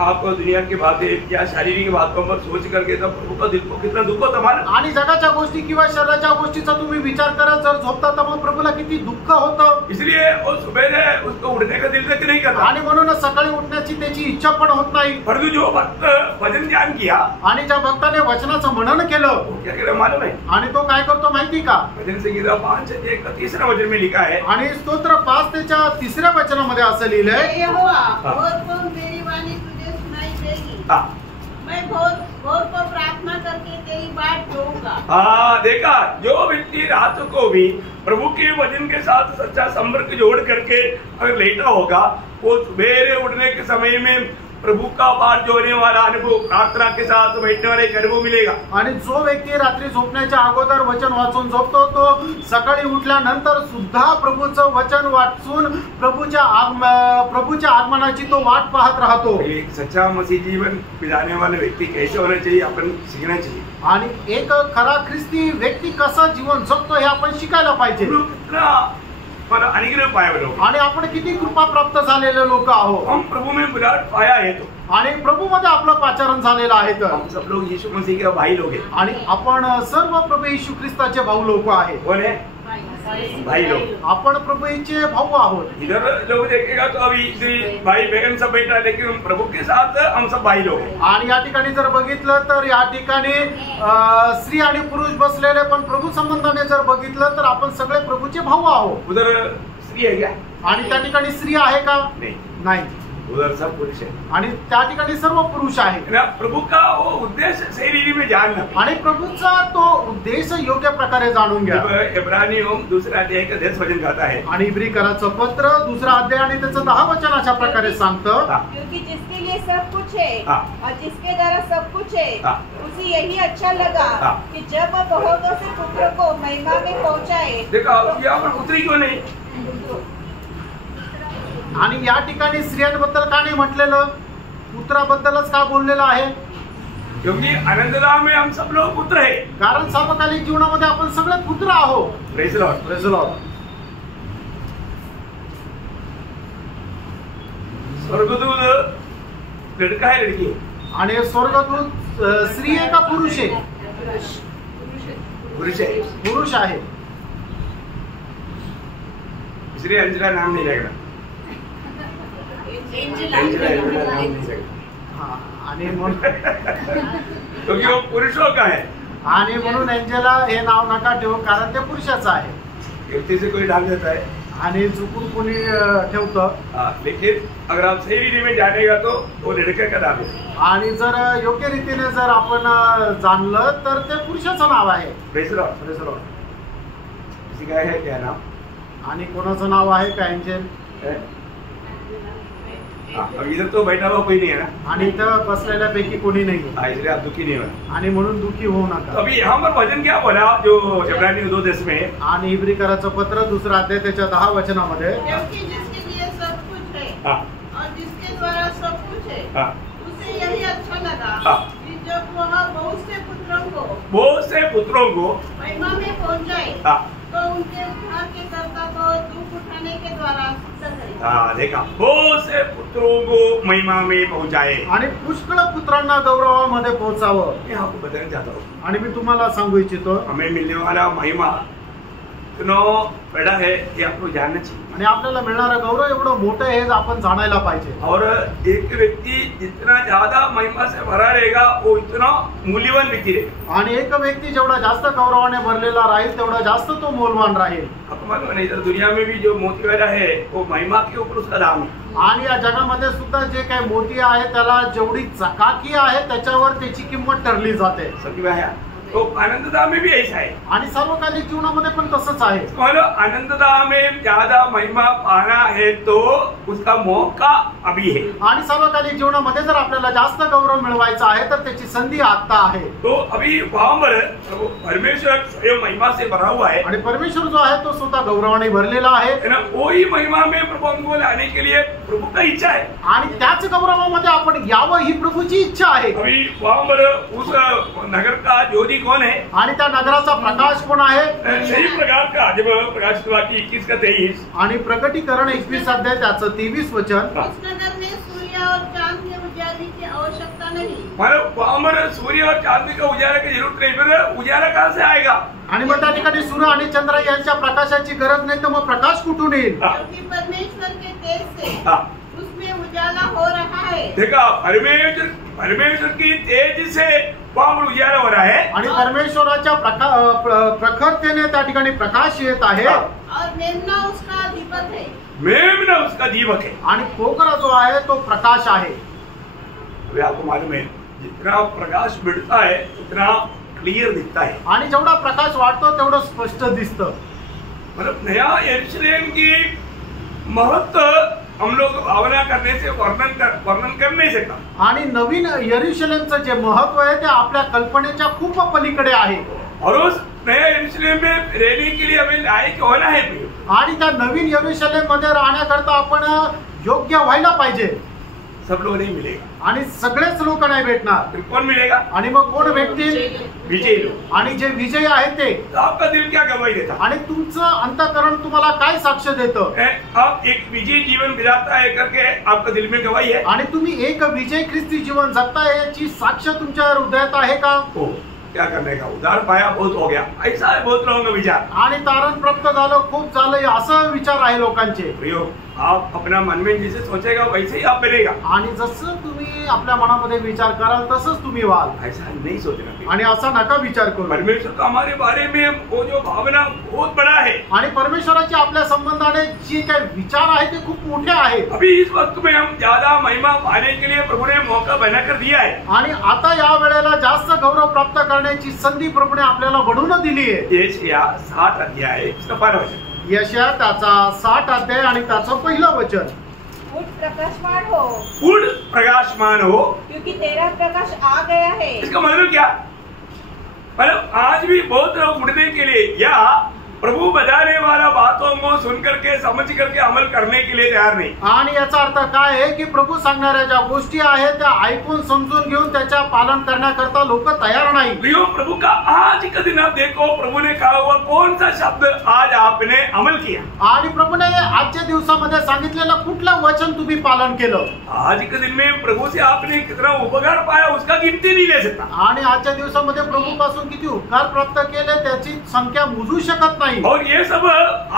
आप दुनिया की बातें या शारीरिक बातों पर सोच करके तब प्रभु का दिल को कितना दुख होता है, आणि जगाच्या गोष्टी किंवा शरीराच्या गोष्टीचा तुम्ही विचार करत जर झोपता तर मग प्रभूला किती दुःख होतं। इसलिए वो सुबह उसको उठने का दिल तक नहीं करता, आणि म्हणूनच सकाळी उठण्याची त्याची इच्छा पण होत नाही. परंतु जो भक्त भजन ध्यान किया आणि ज्या भक्ताने वचनाचं मनन केलं क्या केलं मालूम है? आणि तो काय करतो माहिती का? भजन संगीता 5:3 वचन में लिखा है आणि स्तोत्र 5 त्याच्या 3 वचनामध्ये असं लिहिलंय, हे यहोवा, भोर को मेरी वाणी तुझे सुनाई देगी. मैं भोर को प्रार्थना करके तेरी बाट जोऊंगा. हाँ, देखा, जो व्यक्ति रात को भी प्रभु के वचन के साथ सच्चा संपर्क जोड़ करके अगर लेटा होगा, वो सवेरे उठने के समय में प्रभु का बाट जोड़ने वाला अनुभव, प्रार्थना के साथ बैठने वाला एक अनुभव मिलेगा. आणि जो व्यक्ती रात्री झोपण्याच्या अगोदर वचन वाचून झोपतो, तो सकाळी उठल्यानंतर सुद्धा प्रभूचं वचन वाचून प्रभूच्या आगमनाची तो वाट पाहत राहतो. एक सच्चा मसीह जीवन बिताने वाला व्यक्ति कैसे होना चाहिए, आपण सीखना चाहिए. आणि एक खरा ख्रिस्ती व्यक्ती कसं जीवन जगतो हे आपण शिकायला पाहिजे. पर अनुग्रह पाया लोग, आणि आपण किती कृपा प्राप्त झालेले लोक आहोत. हम प्रभु में विराट पाया है तो, आणि प्रभू मध्ये आपलं पाचारण झालेलं आहे. तर हम सब लोग यीशु मसीह के भाई लोग हैं. आणि आपण सर्व प्रभू येशू ख्रिस्ताचे भाऊ लोक आहेत. कौन है? भाई लोग. आपण प्रभूचे भाऊ आहोत. इधर लोग देखेगा तो अभी भाई बहन सब बैठा है, लेकिन प्रभु के साथ हम सब भाई लोग हैं. आणि या ठिकाणी जर बघितलं तर या ठिकाणी स्त्री आणि पुरुष बसलेले, पण प्रभू संबंधाने जर बघितलं तर आपण सगळे प्रभूचे भाऊ आहोत. उधर स्त्री है क्या? आणि त्या ठिकाणी स्त्री आहे का? नाही. उधर सब पुरुष है. आणि त्या ठिकाणी सर्व पुरुष आहेत. प्रभु का वो उद्देश्य सही रीति में जानना, आणि प्रभूचा तो उद्देश योग्य प्रकारे जाणून घ्या. इब्रानियों 2 अध्याय का 10 वचन कहता है, आणि इब्रीकराचं पत्र 2 अध्याय आणि त्याचं 10 वचन अशा प्रकारे सांगतं, क्योंकि जिसके लिए सब कुछ है और जिसके द्वारा सब कुछ है, उसे यही अच्छा लगा कि जब वह बहुतों से पुत्र को महिमा में पहुंचाए. देखा यहाँ पर पुत्री क्यों नहीं? आणि या ठिकाणी स्त्रियांबद्दल का नाही म्हटलेलं? पुत्राबद्दलच का बोललेलं आहे? क्योंकि आनंदधाम में हम सब लोग पुत्र है. कारण सार्वकालिक जीवनामध्ये आपण सगळे पुत्र आहोत. Praise Lord. Praise Lord. स्वर्गदूत लड़का है लड़की है? आणि स्वर्गदूत स्त्री आहे का पुरुष आहे? पुरुष है. पुरुष आहे. इसलिए अंजना नाम नहीं लगेगा. आणि म्हणून क्योंकि वो पुरुषों का है. आणि म्हणून एंजेला हे नाव नका ठेवू, कारण ते पुरुषाचं आहे. गलती से कोई डाल देता है आणि चुकून कोणी ठेवतं. लेकिन अगर आप सही रीति में जानेगा तो वो लड़के का नाम है. आणि जर योग्य रीतीने जर आपण जाणलं तर ते पुरुषाचं नाव आहे. Praise Lord. Praise Lord. किसी का है क्या नाम? आणि कोणाचं नाव आहे का एंजेल? अब इधर तो बैठा हुआ कोई नहीं है ना. आणि इथं बसलेल्यापैकी कोणी नाही. इसलिए आप दुखी नहीं होना. आणि म्हणून दुखी होऊ नका. अभी यहाँ पर भजन क्या बोला जो इब्रानियों 2:10 में, आणि इब्रीकराचं पत्र 2 अध्याय त्याच्या 10 वचनामध्ये, क्योंकि जिसके लिए सब कुछ है और जिसके द्वारा सब कुछ है, उसे यही अच्छा लगा कि जब वह बहुत से पुत्रों को महिमा में पहुंचाए, तो उनके उद्धार के कर्ता को दुख उठाने के द्वारा सिद्ध करेगा. देखा, बहुत से पुत्रों को महिमा में पहुंचाए. आणि पुष्कळ पुत्रांना गौरवामध्ये पोहोचावं. मैं आपको बताना चाहता हूँ, आणि मी तुम्हाला सांगू इच्छितो, हमें मिलने वाला महिमा इतना बड़ा है ये आपको जानना चाहिए. आणि आपल्याला मिळणारा गौरव एवढं मोठं आहे हे आपण जाणायला पाहिजे. और एक व्यक्ति जितना ज्यादा महिमा से भरा रहेगा वो इतना मूल्यवान व्यक्ति रहेगा. आणि एक व्यक्ती जेवढा जास्त गौरवाने भरलेला राहील तेवढा जास्त तो मोलवान राहील. आपको मालूम है, इधर दुनिया में भी जो मोती वाला है वो महिमा के ऊपर उसका दाम है. आणि या जगामध्ये सुद्धा जे काही मोती आहे त्याला जेवढी चकाकी आहे त्याच्यावर त्याची किंमत ठरली जाते. समझ में आया? तो आनंदधाम में भी ऐसा है. आणि सार्वकालिक जीवनामध्ये पण तसंच आहे. आनंदधाम में ज्यादा महिमा पाना है तो उसका मौका अभी है. आणि सार्वकालिक जीवनामध्ये जर आपल्याला जास्त गौरव मिळवायचा आहे तर त्याची संधी आता आहे. तो अभी वहां पर परमेश्वर स्वयं महिमा से भरा हुआ है. आणि परमेश्वर जो आहे तो स्वतः गौरवाने भरलेला आहे. ना वही महिमा में प्रभु हमको लाने के लिए प्रभु का इच्छा है. आणि त्याच गौरवामध्ये आपण यावं ही प्रभूची इच्छा आहे. अभी वहां पर उस नगर का ज्योति कौन है? आणि त्या नगराचा प्रकाश कोण आहे? सही प्रकार का जब प्रकाशित हुआ 21 का 23 आणि प्रकटीकरण 21 अध्याय त्याचं 23 वचन, उस नगर में सूर्य और चांद के उजाले की आवश्यकता नहीं. मतलब वहां पर सूर्य और चांद का उजाला की जरूरत नहीं. फिर उजाला कहाँ से आएगा? आणि मग त्या ठिकाणी सूर्य आणि चंद्र यांच्या प्रकाशाची गरज नाही तर मग प्रकाश कुठून येईल? क्योंकि परमेश्वर के तेज से उसमें उजाला देखा परमेश्वर की तेज से वहां पर उजाला हो रहा है आणि परमेश्वराच्या प्रखरतेने त्या ठिकाणी प्रकाश येत आहे और मेमना उसका दीपक है. मेमना उसका दीपक है आणि कोकरा जो आहे तो प्रकाश आहे. अभी आपको मालूम है जितना प्रकाश मिलता है उतना क्लियर दिखता है आणि जेवढा प्रकाश वाढतो तेवढं स्पष्ट दिसतं. मतलब नया यरूशलेम की महत्व हम लोग भावना करने से वर्णन कर नहीं सकता. आणि नवीन यरूशलेमचं जे महत्व आहे ते आपल्या कल्पनेच्या खूप पलीकडे आहे. और उस नया यरूशलेम में रहने के लिए हमें लायक होना है. आणि त्या नवीन यरूशलेम मध्ये राहण्याकरता आपण योग्य व्हायला पाहिजे. सब लोग नहीं मिलेगा आणि सगळेच लोक नाही भेटणार. फिर कौन मिलेगा? आणि मग कोण भेटतील? विजयी लोग. आणि जे विजयी आहेत ते. तो आपका दिल क्या गवाही देता? आणि तुमचं अंतःकरण तुम्हाला काय साक्ष देतं? आप एक विजयी जीवन बिताता है करके आपका दिल में गवाही है. आणि तुम्ही एक विजय ख्रिस्ती जीवन जगताय याची साक्ष तुमच्या हृदयात आहे का? हो. क्या करने का, उधार पाया बहुत हो गया, ऐसा है बहुत लोगों का विचार. आणि तारण प्राप्त झालं, खूप झालं, असं विचार आहे लोकांचे. प्रियो, आप अपना मन में जैसे सोचेगा वैसे ही आप बनेगा. आणि जसं तुम्ही आपल्या मनामध्ये विचार कराल तसंच तुम्ही व्हाल. ऐसा नहीं सोचना. आणि असा नका विचार करू. परमेश्वर का हमारे बारे में वो जो भावना बहुत बड़ा है. आणि परमेश्वराची आपल्या संबंधाने जे काही विचार आहे ते खूप मोठे आहेत. अभी इस वक्त में हम ज्यादा महिमा पाने के लिए प्रभु ने मौका बनाकर दिया है. आणि आता या वेळेला जास्त गौरव प्राप्त करण्याची संधी प्रभूने आपल्याला बढ़ून दिली आहे. यशाया 7 अध्याय इसका 12 वचन. यशाया त्याचा 60 अध्याय आणि त्याचं पहिलं वचन. उठ प्रकाशमान हो. उठ प्रकाशमान हो. क्योंकि तेरा प्रकाश आ गया है. इसका मतलब क्या? मतलब आज भी बहुत लोग उठने के लिए या प्रभु बताने वाला बातों को सुन करके समझ करके अमल करने के लिए तैयार नहीं. आणि याचा अर्थ काय आहे की प्रभू सांगणाऱ्या ज्या गोष्टी आहेत त्या ऐकून समजून घेऊन त्याच्या पालन करण्याकरता लोक तयार नाही. प्रियो, प्रभु का आज का दिन आप देखो, प्रभु ने कहा हुआ कौन सा शब्द आज आपने अमल किया. आणि प्रभूने आजच्या दिवसामध्ये सांगितलेलं कुठलं वचन तुम्ही पालन केलं. आज के दिन में प्रभु से आपने कितना उपकार पाया उसका गिनती नहीं ले सकता. आणि आजच्या दिवसामध्ये प्रभू पासून किती उपकार प्राप्त केले त्याची संख्या मोजू शकत नाही. और ये सब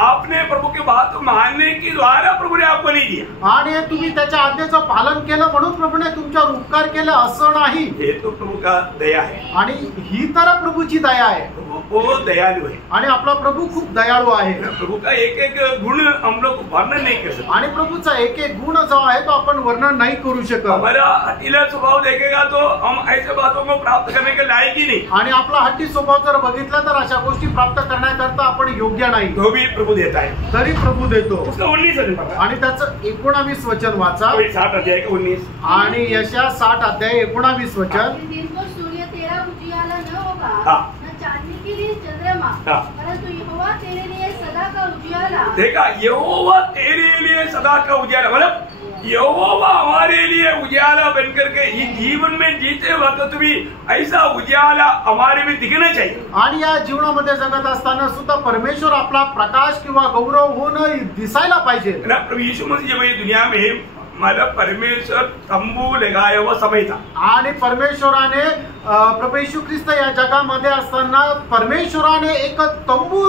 आपने प्रभु की बात मानने के द्वारा प्रभु ने आपको नहीं दिया. आणि तुम्ही त्याच्या आज्ञेचं पालन केलं म्हणून प्रभूने तुमच्यावर उपकार केले असं नाही. ये तो प्रभु का दया है. आणि ही तर प्रभूची दया आहे. वो दयालु है. आणि आपला प्रभू खूप दयाळू आहे. प्रभु का एक एक गुण हम लोग वर्णन नहीं कर सकते. आणि प्रभूचा एक एक गुण जो आहे तो आपण वर्णन नाही करू शकत. हमारा हठीला स्वभाव देखेगा तो हम ऐसे बातों को प्राप्त करने के लायक ही नहीं. आणि आपला हट्टी स्वभाव जर बघितला तर अशा गोष्टी प्राप्त करण्याकरता आपण योग्य नाही. तो भी प्रभु देता है. तरी प्रभू देतो. उसका 19 वचन पढ़ा. आणि त्याचं 19 वचन वाचा. 7 अध्याय का 19. आणि यशया 60 अध्याय 19 वचन. दिन को सूर्य तेरा उजियाला न होगा, हाँ. न चांदनी के लिए चंद्रमा, हाँ. परंतु यहोवा तेरे लिए सदा का उजियाला. देखा, यहोवा तेरे लिए सदा का उजाला. मतलब यहोवा हमारे लिए उजाला बन करके इस जीवन में जीते वक्त भी ऐसा उजाला हमारे में दिखना चाहिए. आणि या जीवनामध्ये जगत असताना सुद्धा परमेश्वर आपला प्रकाश किंवा गौरव होणं दिसायला पाहिजे. प्रभु यीशु मसीह जब ये दुनिया में मतलब परमेश्वर तंबू लगाया हुआ समय था. आणि परमेश्वराने प्रभू येशू ख्रिस्त या जगामध्ये असताना परमेश्वराने एक तंबू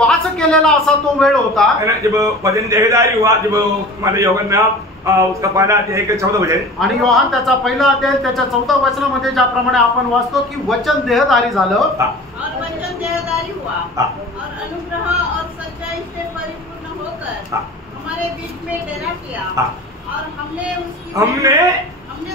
वास केलेला असा तो वेळ होता. जब वचन देहधारी हुआ, जब हमारे यूहन्ना उसका पहला अध्याय के 14 वचन. आणि योहान त्याचा पहिला अध्याय त्याच्या 14 वचनामध्ये ज्याप्रमाणे आपण वाचतो की वचन देहधारी झालं. और वचन देहधारी हुआ और अनुग्रह और सच्चाई से परिपूर्ण होकर हमारे बीच में डेरा किया. और हमने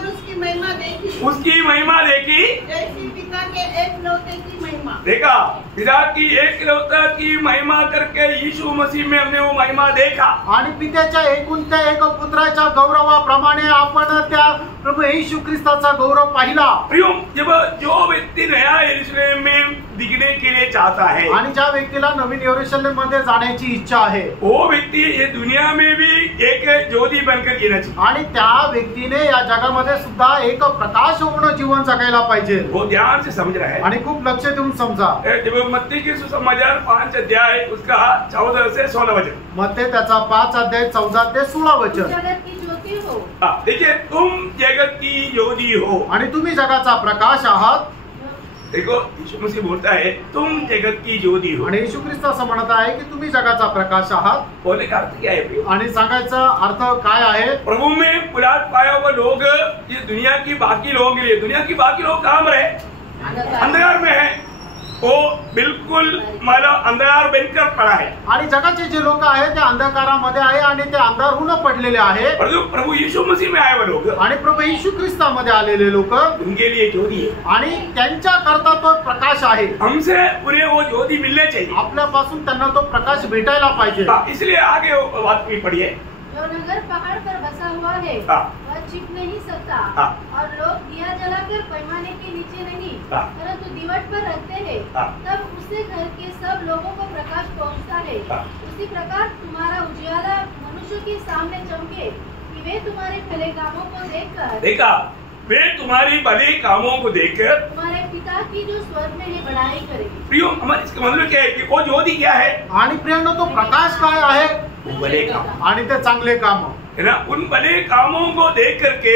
उसकी महिमा देखी. उसकी महिमा देखी जैसी पिता के एकलौते की महिमा. देखा, पिता की एकलौता की महिमा करके यीशु मसीह में हमने वो महिमा देखा. आणि पित्याच्या एकुलत्या एक पुत्राच्या गौरवाप्रमाणे आपण त्या प्रभू येशू ख्रिस्ताचा गौरव पाहिला. प्रियो, जब जो व्यक्ति नया यरूशलेम में दिखने के लिए चाहता है आणि ज्या व्यक्तीला नवीन यरूशलेम मध्ये जाण्याची इच्छा आहे वो व्यक्ति ये दुनिया में भी एक ज्योति बनकर जीना चाहिए. आणि त्या व्यक्तीने या जगामध्ये सुद्धा एक प्रकाश होऊन जीवन जगायला पाहिजे. वो ध्यान से समझ रहा है आणि खूप लक्ष देऊन समजा. जब मत्ती की सुसमाचार 5 अध्याय उसका 14 से 16 वचन. मत्ती त्याचा 5 अध्याय 14 ते 16 वचन. जगत की ज्योति हो. देखिए, तुम जगत की ज्योति हो. आणि तुम्ही जगाचा प्रकाश आहात. देखो यीशु मसीह बोलता है तुम जगत की ज्योति हो। आणि येशू ख्रिस्त असं म्हणत आहे की तुम्ही जगाचा प्रकाश आहात। बोलने का अर्थ क्या है? आणि सांगायचा अर्थ काय आहे? प्रभु में पुलाद पाया हुआ लोग ये दुनिया की बाकी लोगों के लिए, दुनिया की बाकी लोग कहाँ रहे? अंधकार में है। वो बिल्कुल मतलब अंधकार बनकर पड़ा है। आणि जगाचे जे लोक आहेत ते अंधकारामध्ये आहे आणि ते अंधारहून पडलेले आहे। प्रभु यीशु मसीह में आए हुए लोग आणि प्रभू येशू ख्रिस्तामध्ये आलेले लोक उनके लिए ज्योति है आणि त्यांच्या करता तो प्रकाश आहे। हमसे उन्हें वो ज्योति मिलने चाहिए, आपल्यापासून त्यांना तो प्रकाश भेटायला पाहिजे। इसलिए आगे बात भी पढ़िए। जो नगर पहाड़ पर बसा हुआ है वह छिप नहीं सकता और लोग दिया जलाकर पैमाने के नीचे नहीं परंतु दीवट पर रखते हैं, तब उससे घर के सब लोगों को प्रकाश पहुंचता है। उसी प्रकार तुम्हारा उजियाला मनुष्य के सामने चमके कि वे तुम्हारे भले कामों को देखकर देखा वे तुम्हारी भले कामों को देखकर तुम्हारे पिता की जो स्वर्ग में है बड़ाई करेंगे। प्रियो हमारे इसका मतलब क्या है कि वो ज्योति क्या है? आणि प्रियांनो तो प्रकाश काय आहे? भले काम आणि ते चांगले काम है ना। उन भले कामों को देख करके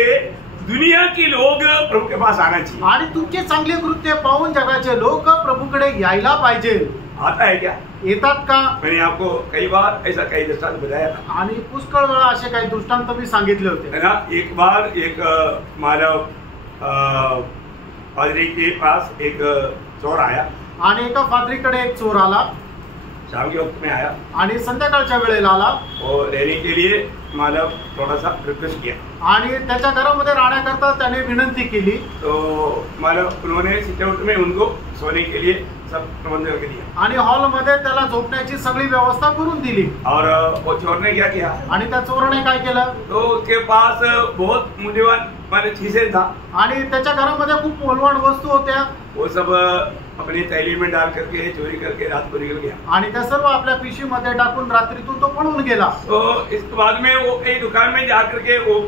दुनिया की लोग प्रभु के पास आना चाहिए। आणि तुमचे चांगले कृत्य पाहून जगाचे लोक प्रभूकडे यायला पाहिजे। आता है क्या? येतात का? मैंने आपको कई बार ऐसा कई दृष्टांत बताया था आणि पुष्कळ वेळा असे काही दृष्टांत मी सांगितले होते, है ना। एक बार एक मानव पादरी के पास एक चोर आया आणि एका पादरीकडे एक चोर आला, शाम के वक्त में आया आणि संध्याकाळच्या वेळेला आला और रहने के लिए मानव थोड़ा सा रिक्वेस्ट किया आणि त्याच्या घरामध्ये राहण्याकरता त्याने विनंती केली। तो मानव उन्होंने सिटआउट में उनको सोने के लिए सब प्रबंध करके दिया आणि हॉलमध्ये त्याला झोपण्याची सगळी व्यवस्था करून दिली। और वो चोर ने क्या किया? आणि त्या चोराने काय केलं? तो उसके पास बहुत मूल्यवान माने चीजें था आणि त्याच्या घरामध्ये खूप मौल्यवान वस्तू होत्या, वो सब अपनी थैली में डाल करके चोरी करके रात को निकल गया। आणि त्या सर्व आपल्या पिशवीमध्ये टाकून रात्रीतून तो पळून गेला। तो इसके बाद में वो एक दुकान में जा करके वो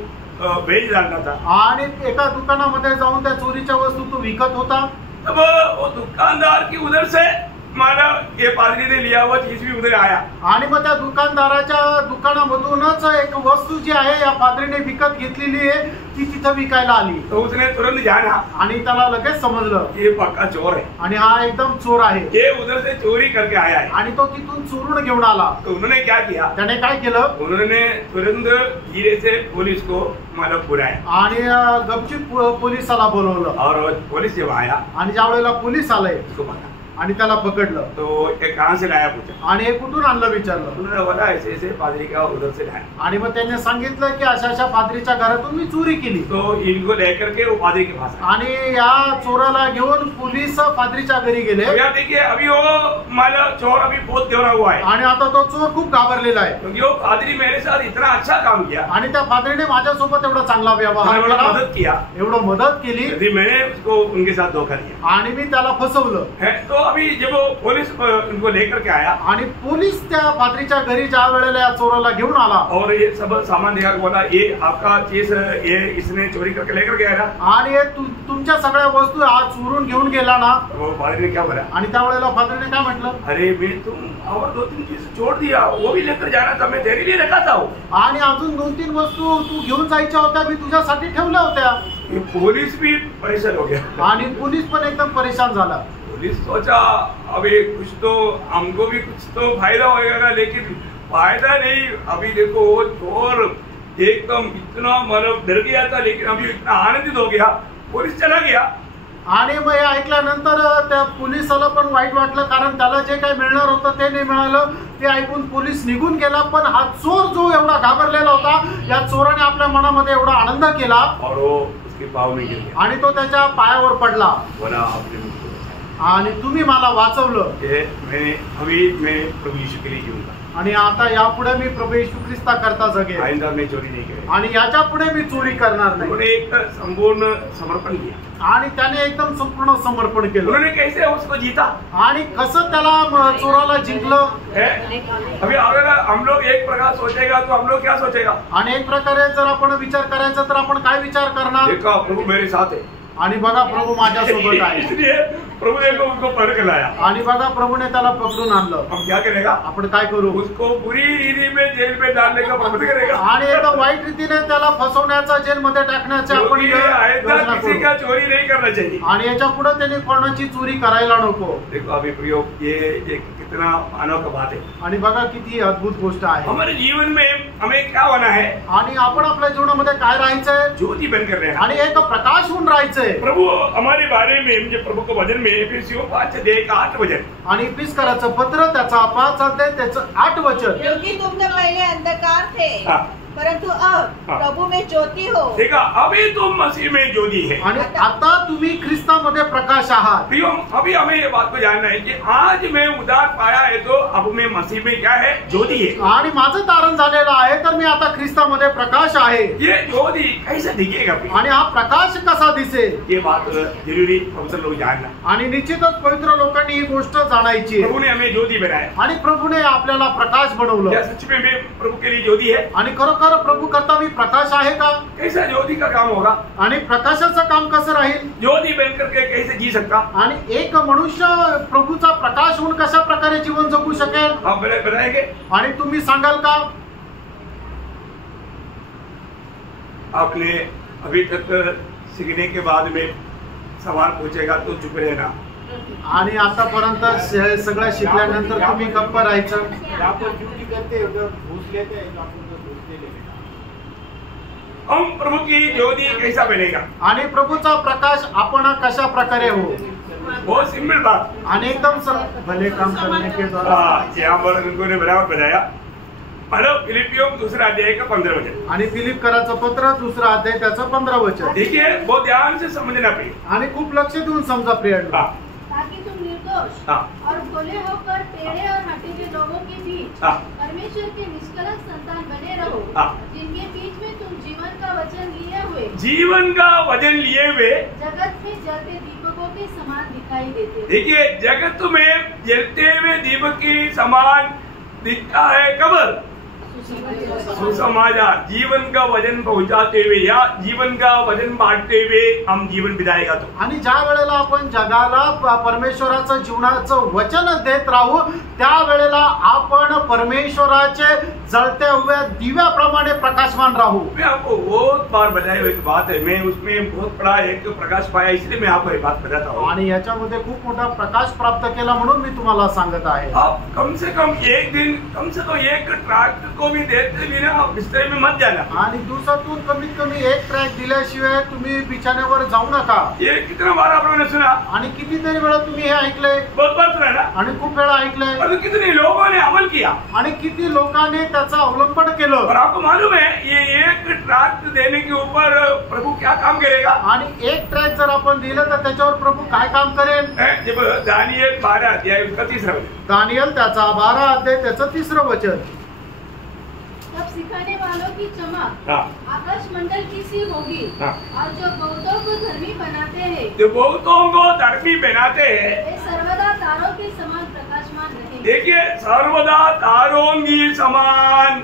बेच डालता था आणि एका दुकानामध्ये जाऊन त्या चोरीच्या वस्तू तो विकत होता। तब वो दुकानदार की उधर से मानव ये पादरी ने लिया हुआ चीज भी उधर आया आणि मग त्या दुकानदाराच्या दुकानामधूनच एक वस्तू जी आहे या पादरीने विकत घेतलेली आहे ती तिथं विकायला आली। तो उसने तुरंत जाना आणि त्याला लगेच समजलं ये पक्का चोर है आणि हा एकदम चोर आहे, ये उधर से चोरी करके आया है। आणि तो तिथून चोरून घेऊन आला। तो उन्होंने क्या किया? त्याने काय केलं? उन्होंने तुरंत धीरे से पुलिस को मानव बुलाया आणि गपचूप पोलिसाला बोलवलं और पुलिस जब आया आणि ज्या वेळेला पोलीस आले उसको मारा आणि त्याला पकडलं। तो ये कहाँ से लाया पूछा आणि हे कुठून आणलं विचारलं। उन्होंने बोला ऐसे ऐसे पादरी का उधर से लाया। आणि मग त्यांनी सांगितलं की अशा अशा पादरीच्या घरातून मी चोरी केली। तो इनको लेकर के वो पादरी के पास आए। आणि या चोराला घेऊन पोलीस पादरीच्या घरी गेले। तो यहाँ देखिए अभी वो मानव चोर अभी बहुत घबरा हुआ है आणि आता तो चोर खूप घाबरलेला आहे, क्योंकि वो पादरी मेरे साथ इतना अच्छा काम किया, आणि त्या पादरीने माझ्यासोबत एवढा चांगला व्यवहार मैंने केला, मदद किया, एवढं मदत केली यदि मैंने उसको उनके साथ धोखा दिया आणि मी त्याला फसवलं। है। तो अभी जब वो पुलिस उनको लेकर के आया आणि पोलीस त्या पादरीच्या घरी ज्या वेळेला या चोराला घेऊन आला और ये सब सामान दिखा के बोला ये आपका चीज ये इसने चोरी करके लेकर गया ना, आणि हे तुमच्या सगळ्या वस्तू आज चोरून घेऊन गेला ना। वो पादरी ने क्या बोला? आणि त्या वेळेला पादरीने काय म्हटलं? अरे मैं तुम और 2-3 चीज छोड़ दिया, वो भी लेकर जाना था, मैं तेरे लिए रखा था वो। आणि अजून 2-3 वस्तू तू घेऊन जायच्या होत्या, मी तुझ्यासाठी ठेवल्या होत्या। ये पुलिस भी परेशान हो गया आणि पोलीस पण एकदम परेशान झाला। पुलिस सोचा अभी कुछ तो हमको भी कुछ तो फायदा होगा, लेकिन फायदा नहीं। अभी देखो वो चोर एकदम इतना मतलब डर गया था, लेकिन अभी इतना आनंदित हो गया, पुलिस चला गया। आणि मग हे ऐकल्यानंतर त्या पोलिसाला पण वाईट वाटलं, कारण त्याला जे काही मिळणार होतं ते नाही मिळालं। ते ऐकून पोलीस निघून गेला, पण हा चोर जो एवढा घाबरलेला होता, या चोराने आपल्या मनामध्ये एवढा आनंद केला और वो उसके पाँव में गिर गया आणि तो त्याच्या पायावर पडला। बोला आपने मुझको आणि तुम्ही मला वाचवलं, मैं प्रभु यीशु के लिए जीऊंगा आणि आता यापुढे मी प्रभू येशू ख्रिस्ता करता जगेन, आइंदा मैं चोरी नहीं करेगा। आणि याच्या पुढे मी चोरी करणार नाही। उन्होंने एक संपूर्ण समर्पण किया आणि त्याने एकदम संपूर्ण समर्पण केलं। उन्होंने कैसे उसको जीता आणि कसं त्याला चोराला जिंकलं है? अभी अगर हम लोग एक प्रकार सोचेगा तो हम लोग क्या सोचेगा? आणि एक प्रकारे जर आपण विचार करायचा तर आपण काय विचार करणार? देखो प्रभु मेरे साथ है, आणि बघा प्रभु माझ्यासोबत आहे. इसलिए प्रभु ने उनको पकड़ के लाया. आणि बघा प्रभुने त्याला पकडून आणलं. हम क्या करेगा? आपण काय करू? उसको बुरी रीति में जेल में डालने का प्रबंध करेगा. आणि एकदम वाईट रीतीने त्याला फसवण्याचा, जेलमध्ये टाकण्याचा आपण आयता किसी का चोरी नहीं करना चाहिए. आणि याच्या पुढे त्याने कोणाची चोरी करायला नको. देखो अभी प्रयोग ये कितना मानव का बात है. आणि बघा किती अद्भुत गोष्ट आहे. हमारे जीवन में हमें क्या होना है? आणि आपण आपल्या जीवनामध्ये काय राहायचंय? ज्योति बनकर रहना. आणि एक प्रकाश होऊन राहायचंय. प्रभु हमारे बारे में मुझे प्रभु के वचन में एफिसियों 5:8 वचन. आणि इफिस कराचं पत्र त्याचा 5 अध्याय त्याचं 8 वचन. क्योंकि तुम तो पहले अंधकार थे, परंतु अब प्रभु में ज्योति हो. देखा अभी तुम मसीह में ज्योति है. आणि आता तुम्ही ख्रिस्तामध्ये प्रकाश आहात. प्रियो अभी हमें ये बात को जानना है कि आज मैं उद्धार पाया है तो अब मैं मसीह में क्या है? ज्योति है. आणि माझं तारण झालेलं आहे तर मी आता ख्रिस्तामध्ये प्रकाश आहे. ये ज्योति कैसे दिखेगा? आणि हा प्रकाश कसा दिसेल? ये बात जरूरी पवित्र लोग जानना. आणि निश्चितच पवित्र लोकांनी ही गोष्ट जाणायची. प्रभु ने हमें ज्योति बनाया. आणि प्रभुने आपल्याला प्रकाश बनवलं. क्या सच में मैं प्रभु के लिए ज्योति है? आणि खरोखर प्रभु करता मी प्रकाश आहे का? कैसा ज्योति का काम होगा? आणि प्रकाशाचं काम कसं राहील? ज्योति बनकर के कैसे जी सकता? आणि एक मनुष्य प्रभूचा प्रकाश होऊन कशा प्रकारे जीवन जगू शकेल? आप बताएंगे? आणि तुम्ही सांगाल का? आपने अभी तक सीखने के बाद में सवाल पूछेगा तो चुप रहना. आणि आतापर्यंत सगळं शिकल्यानंतर तुम्ही गप्प राहायचं. हम प्रभु की ज्योति कैसा बनेगा? आणि प्रभूचा प्रकाश आपण कशा प्रकारे हो? बहुत सिंपल बात. आणि एकदम भले काम करने के द्वारा. यहाँ पर उनको ने बराबर बताया. मतलब फिलिपियों 2 अध्याय का 15 वचन. आणि फिलिप कराचं पत्र 2 अध्याय त्याचं 15 वचन. देखिए बहुत ध्यान से समझना प्रिय. आणि खूप लक्ष देऊन समजा प्रियांनो. ताकि तुम निर्दोष और भोले होकर टेढ़े और हठीले लोगों के बीच परमेश्वर के निष्कलंक संतान बने रहो, जिनके बीच में तुम जीवन का वचन लिए हुए जगत में जलते दीपकों के समान दिखाई देते. देखिए जगत में जलते हुए दीपक के समान दिखता है. कब? सुसमाचार जीवन का वजन पहुंचाते हुए या जीवन का वजन बांटते हुए हम जीवन बिताएगा. तो आणि ज्या वेळेला आपण जगाला परमेश्वराचं जीवनाचं वचन देत राहू त्या वेळेला आपण परमेश्वराचे जळत्या हुए दिव्याप्रमाणे प्रकाशमान राहू. मैं आपको बहुत बार बताई हुई एक बात है. मैं उसमें बहुत बड़ा एक प्रकाश पाया, इसलिए मैं आपको एक बात बताता हूँ. आणि याच्यामध्ये खूप मोठा प्रकाश प्राप्त केला म्हणून मी तुम्हाला सांगत आहे. आप कम से कम एक दिन कम से कम एक ट्रैक्ट को भी देते बिना आप बिस्तर में मत जाना. आणि दिवसातून कमीत कमी एक ट्रॅक दिल्याशिवाय तुम्ही बिछाण्यावर जाऊ नका. ये कितना बार आप लोगों ने सुना? आणि कितीतरी वेळा तुम्ही हे ऐकलंय. बहुत बार सुना ना. आणि खूप वेळा ऐकलंय. और कितने लोगों ने अमल किया. आणि किती लोकांनी त्याचा अवलंबन केलं. और आपको मालूम है ये एक ट्रैक्ट देने के ऊपर प्रभु क्या काम करेगा? आणि एक ट्रॅक जर आपण दिलं तर त्याच्यावर प्रभू काय काम करेल? जब दानिएल 12 अध्याय उसका 3रा वचन. दानिएल त्याचा 12 अध्याय त्याचं 3रं वचन. तब सिखाने वालों की चमक आकाश मंडल की सी होगी, और जो बहुतों को धर्मी बनाते हैं, जो बहुतों को धर्मी बनाते हैं, वे सर्वदा तारों के समान प्रकाशमान रहेंगे. देखिए सर्वदा तारों की समान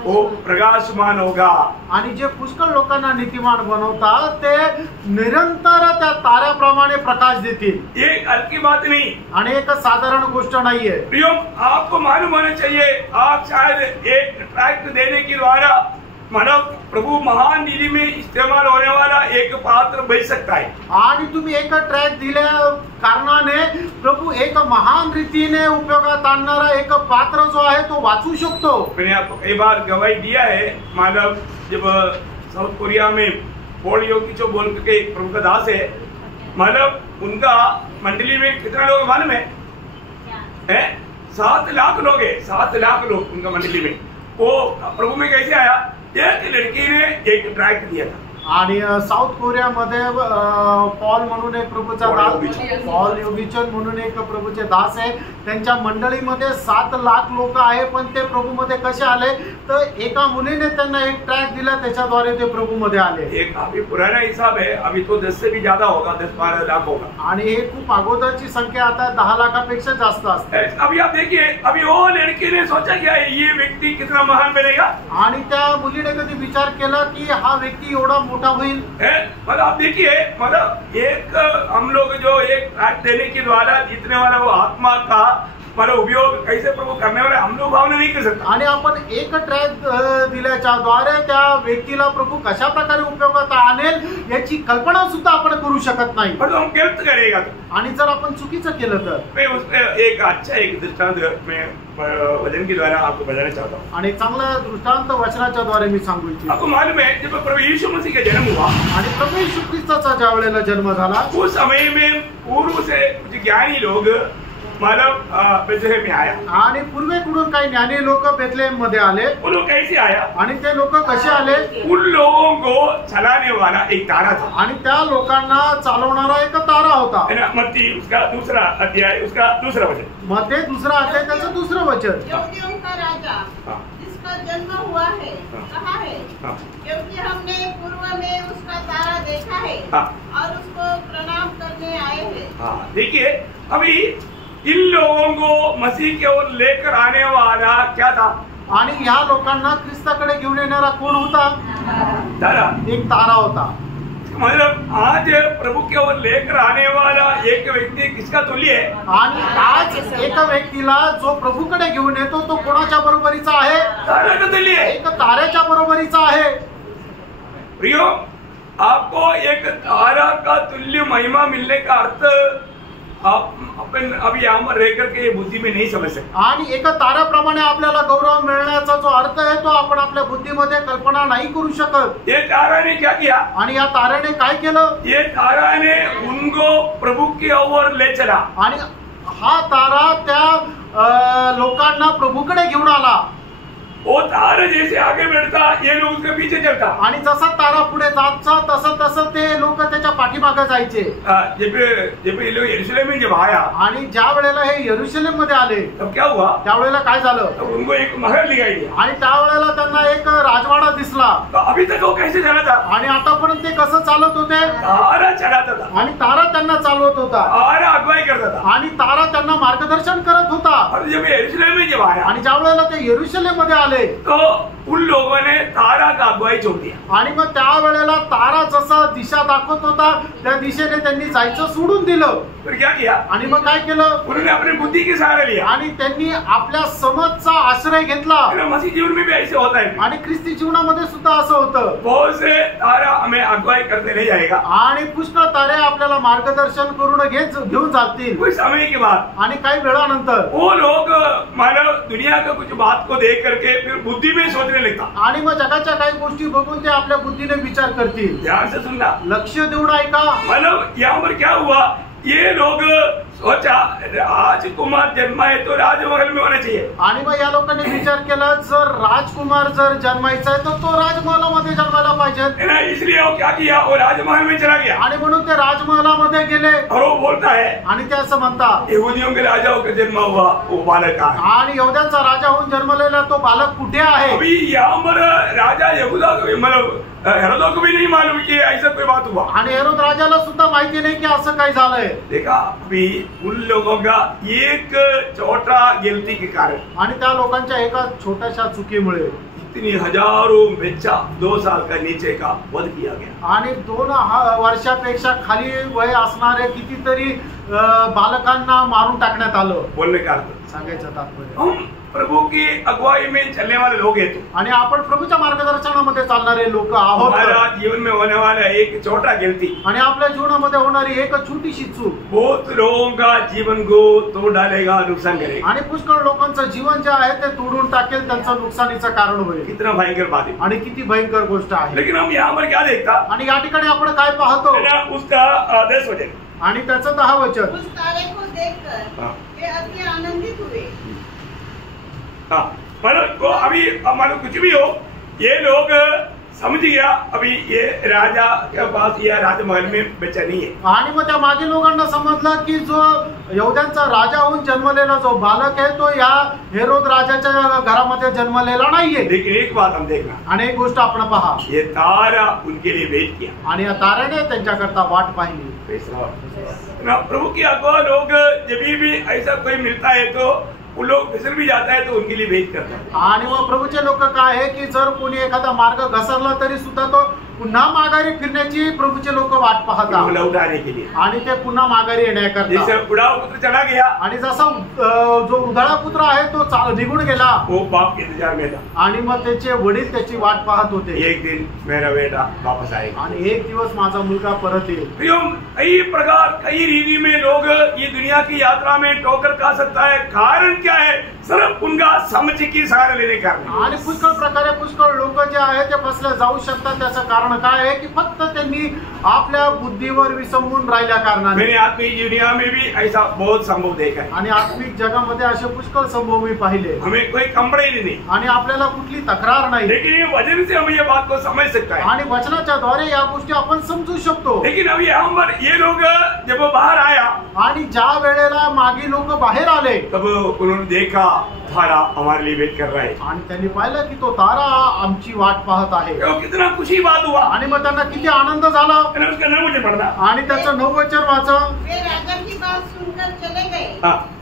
वो प्रकाशमान होगा. आणि जे पुष्कळ लोकांना नीतिमान बनवतात ते निरंतर त्या ताऱ्याप्रमाणे प्रकाश देतील. ये हल्की बात नहीं. आणि एक साधारण गोष्ट नाहीये. प्रियो आपको मालूम होना चाहिए आप शायद एक ट्रैक्ट देने के द्वारा मानव प्रभु महान नीति में इस्तेमाल होने वाला एक पात्र बन सकता है. आणि तुम्ही एक ट्रॅक दिल्या कारणाने प्रभू एक महान रीतीने उपयोगात आणणारा एक पात्र जो आहे तो वाचू शकतो. मैंने आपको कई बार गवाही दिया है. मानव जब साउथ कोरिया में पॉल योगी जो बोल के एक प्रभु का दास है, मानव उनका मंडली में कितना लोग मालूम है? 7 लाख लोग है. 7 लाख लोग उनका मंडली में. वो प्रभु में कैसे आया? एक लड़की ने एक ट्रैक दिया था. आणि साऊथ कोरियामध्ये पॉल म्हणून एक प्रभूचा दास, पॉल योगिचन म्हणून एक प्रभूचे दास आहे. त्यांच्या मंडळीमध्ये 7 लाख लोक आहे. पण ते प्रभूमध्ये कसे आले तर एका मुलीने त्यांना एक ट्रॅक दिला, त्याच्याद्वारे ते प्रभूमध्ये आले. एक अभी पुराना हिसाब है, अभी तो 10 से भी ज्यादा होगा, 10-12 लाख होगा. आणि हे खूप अगोदरची संख्या आता 10 लाखापेक्षा जास्त असते. अभी आप देखिए, अभी वो लड़की ने सोचा क्या ये व्यक्ति कितना महान बनेगा. आणि त्या मुलीने कधी विचार केला की हा व्यक्ती एवढा मोठा होईल। मतलब आप देखिए, मतलब एक हम लोग जो एक ट्रैक देने के द्वारा जीतने वाला वो आत्मा का मतलब उपयोग कैसे प्रभु करने वाले हम लोग भावना नहीं कर सकता। आणि आपण एक ट्रॅक दिल्याच्या द्वारे त्या व्यक्तीला प्रभू कशा प्रकारे उपयोगात आणेल याची कल्पना सुद्धा आपण करू शकत नाही। पर हम गलत करेगा तो, आणि जर आपण चुकीचं केलं तर मैं उसमें एक अच्छा एक दृष्टांत मैं वचन के द्वारा आपको बताना चाहता हूँ। आणि चांगला दृष्टांत वचनाच्या द्वारे मी सांगू इच्छितो। आपको मालूम है जब प्रभु यीशु मसीह का जन्म हुआ आणि प्रभू येशू ख्रिस्ताचा ज्या वेळेला जन्म झाला उस समय में पूर्व से कुछ ज्ञानी लोग मतलब बेथलेहम में आया आणि पूर्वेकडून काही ज्ञानी लोक बेथलेहम मध्ये आले। वो लोग कैसे आया? आणि ते लोक कसे आले? उन लोगों को चलाने वाला एक तारा था आणि त्या लोकांना चालवणारा एक तारा होता। है ना? मत्ती उसका दूसरा अध्याय उसका दूसरा वचन। मध्ये दुसरा अध्याय त्याचं दुसरं वचन। यहूदियों का राजा जिसका जन्म हुआ है कहाँ है? क्योंकि हमने पूर्व में उसका तारा देखा है और उसको प्रणाम करने आए हैं। देखिए अभी इन लोगों को मसीह की ओर लेकर आने वाला क्या था? आणि ह्या लोकांना ख्रिस्ताकडे घेऊन येणारा कोण होता? तारा, एक तारा होता। मतलब आज प्रभु की ओर लेकर आने वाला एक व्यक्ति किसका तुल्य है? आणि आज एक व्यक्तीला जो प्रभूकडे घेऊन येतो तो कोणाच्या बरोबरीचा आहे? तारा का तुल्य है, एक ताऱ्याच्या बरोबरीचा आहे। प्रियो, आपको एक तारा का तुल्य महिमा मिलने का अर्थ आप अपन अभी यहाँ पर रह करके बुद्धि में नहीं समझ सकते। आणि एका ताऱ्याप्रमाणे आपल्याला गौरव मिळण्याचा जो अर्थ आहे तो आपण आपल्या बुद्धीमध्ये कल्पना नाही करू शकत। ये तारा ने क्या किया? आणि या ताऱ्याने काय केलं? ये तारा ने उनको प्रभु की ओर ले चला। आणि हा तारा त्या लोकांना प्रभूकडे घेऊन आला। वो तारा जैसे आगे बढ़ता ये लोग उसके पीछे चलता। आणि जसा तारा पुढे जायचा तसं तसं ते लोक त्याच्या पाठीमागे जायचे। जब ये लोग यरूशलेम में जब आया आणि ज्या वेळेला हे यरूशलेम मध्ये आले तब क्या हुआ? त्यावेळेला काय झालं? तो उनको एक महल दिखाई दिया आणि त्यावेळेला त्यांना एक राजवाडा दिसला। तो अभी तक वो कैसे चला था? आणि आतापर्यंत ते कसं चालत होते? तारा चलाता था आणि तारा त्यांना चालवत होता। तारा अगुवाई करता था आणि तारा त्यांना मार्गदर्शन करत होता। और जब यरूशलेम में जब आया आणि ज्या वेळेला ते यरूशलेम मध्ये आले तो उन लोगों ने तारा का अगुवाई छोड़ दिया। आणि मग त्यावेळेला तारा जसा दिशा दाखवत होता त्या दिशेने त्यांनी जायचं सोडून दिलं। फिर क्या किया? आणि मग काय केलं? उन्होंने अपनी बुद्धि के सहारे लिया आणि त्यांनी आपल्या समजचा आश्रय घेतला। मसीह जीवन में भी ऐसे होता है आणि ख्रिस्ती जीवनामध्ये सुद्धा असं होतं। बहुत से तारा हमें अगुवाई करते नहीं जाएगा आणि पुष्कळ तारे आपल्याला मार्गदर्शन करून घेऊन जातील। कुछ समय के बाद आणि काही वेळानंतर वो लोग मानव दुनिया के कुछ बात को देख करके फिर बुद्धि में सोचने लगता। आणि मग जगाच्या काही गोष्टी बघून ते आपल्या बुद्धीने विचार करतील। ध्यान से सुनना, लक्ष देऊन ऐका। मतलब यहाँ पर क्या हुआ? ये लोग सोचा राजकुमार जन्मा है तो राजमहल में होना चाहिए। आणि मग या लोकांनी विचार केला जर राजकुमार जर जन्मायचा आहे तर तो राजमहालामध्ये जन्मायला पाहिजे। इसलिए वो क्या किया? वो राजमहल में चला गया आणि म्हणून ते राजमहालामध्ये गेले। और वो बोलता है आणि ते असं म्हणतात यहूदियों के राजाओं का जन्म हुआ वो बालक आहे। आणि यहूद्यांचा राजा होऊन जन्मलेला तो बालक कुठे आहे? अभी यहाँ पर राजा यहूदा मतलब हेरोदों को भी नहीं मालूम कि ऐसा कोई बात हुआ। आणि हेरोद राजाला सुद्धा माहिती नाही की असं काय झालंय। देखा अभी उन लोगों का एक छोटा गलती के कारण आणि त्या लोकांच्या एका छोट्याशा चुकीमुळे इतनी हजारों बच्चा 2 साल का नीचे का वध किया गया। आणि 2 वर्षापेक्षा खाली वय असणारे कितीतरी बालकांना मारून टाकण्यात आलं। बोलने का अर्थ सांगायचं तात्पर्य हम प्रभु की अगुवाई में चलने वाले लोग हैं तो आणि आपण प्रभूच्या मार्गदर्शनामध्ये चालणारे लोक आहोत। हमारा जीवन में होने वाला एक छोटा गलती आणि आपल्या जीवनामध्ये होणारी एक छोटीशी चूक बहुत लोगों का जीवन को तोड़ डालेगा, नुकसान करेगा। आणि पुष्कळ लोकांचं जीवन जे आहे ते तोडून टाकेल, त्यांचं नुकसानीचं कारण होईल। कितना भयंकर बात है आणि किती भयंकर गोष्ट आहे। लेकिन हम यहाँ पर क्या देखता? आणि या ठिकाणी आपण काय पाहतो? उसका 10 वचन आणि त्याचं 10 वचन। उस तारे को देखकर वे अति आनंदित हुए। मतलब अभी हमारा कुछ भी हो ये लोग समझ गया अभी ये राजा के पास या राजमहल में बच्चा नहीं है। आणि मग त्या मागे लोकांना समजलं की जो यहूद्यांचा राजा होऊन जन्मलेला जो बालक आहे तो या हेरोद राजाच्या घरामध्ये जन्मलेला नाहीये। लेकिन एक बात हम देखना, आणि एक गोष्ट आपण पहा, ये तारा उनके लिए वेट किया आणि या ताऱ्याने त्यांच्याकरता वाट पाहिली। प्रभु की अगुवा लोग जब भी ऐसा कोई मिलता है तो वो लोग फिसल भी जाता है तो उनके लिए वेट करता है। आणि मग प्रभूचे लोक काय आहे की जर कोणी एखादा मार्ग घसरला तरी सुद्धा तो पुन्हा माघारी फिरण्याची प्रभूचे लोक वाट पाहतात लौटाने के लिए, आणि ते पुन्हा माघारी येण्याकरता. जैसे उड़ाऊ पुत्र चला गया, आणि जसा जो उधाळा पुत्र आहे तो निघून गेला, वो बाप के इंतजार में था, आणि मग त्याचे वडील त्याची वाट पाहत होते. एक दिन मेरा बेटा वापस आएगा, आणि एक दिवस माझा मुलगा परत येईल. कई प्रकार कई रीति में लोग ये दुनिया की यात्रा में ठोकर खा सकता है. कारण क्या है? सिर्फ उनका समझ की सहारा लेने का. आणि पुष्कळ प्रकारे पुष्कळ लोक जे आहे ते फसले जाऊ शकतात. त्याचं कारण काय आहे की फक्त त्यांनी आपल्या बुद्धीवर विसंबून राहिल्या कारणाने. मैंने आत्मिक दुनिया में भी ऐसा बहुत संभव देखा है, आणि आत्मिक जगामध्ये असे पुष्कळ संभव मी पाहिले. हमें कोई कंप्लेंट नहीं, आणि आपल्याला कुठली तक्रार नाही, लेकिन वचन से हम ये बात को समझ सकता है, आणि वचनाच्या द्वारे या गोष्टी आपण समजू शकतो. लेकिन अभी यहाँ पर ये लोग जब बाहर आया, आणि ज्या वेळेला मागे लोक बाहेर आले, तब उन्होंने देखा तारा हमारे लिए वेट कर रहा है, आणि त्यांनी पाहिलं की तो तारा आमची वाट पाहत आहे. कितना खुशी बात हुआ. आणि मग त्यांना किती आनंद झाला. उसका नाम मुझे पढ़ना. आणि त्याचं 9 वचन वाचा. वे राजा की बात सुनकर चले गए,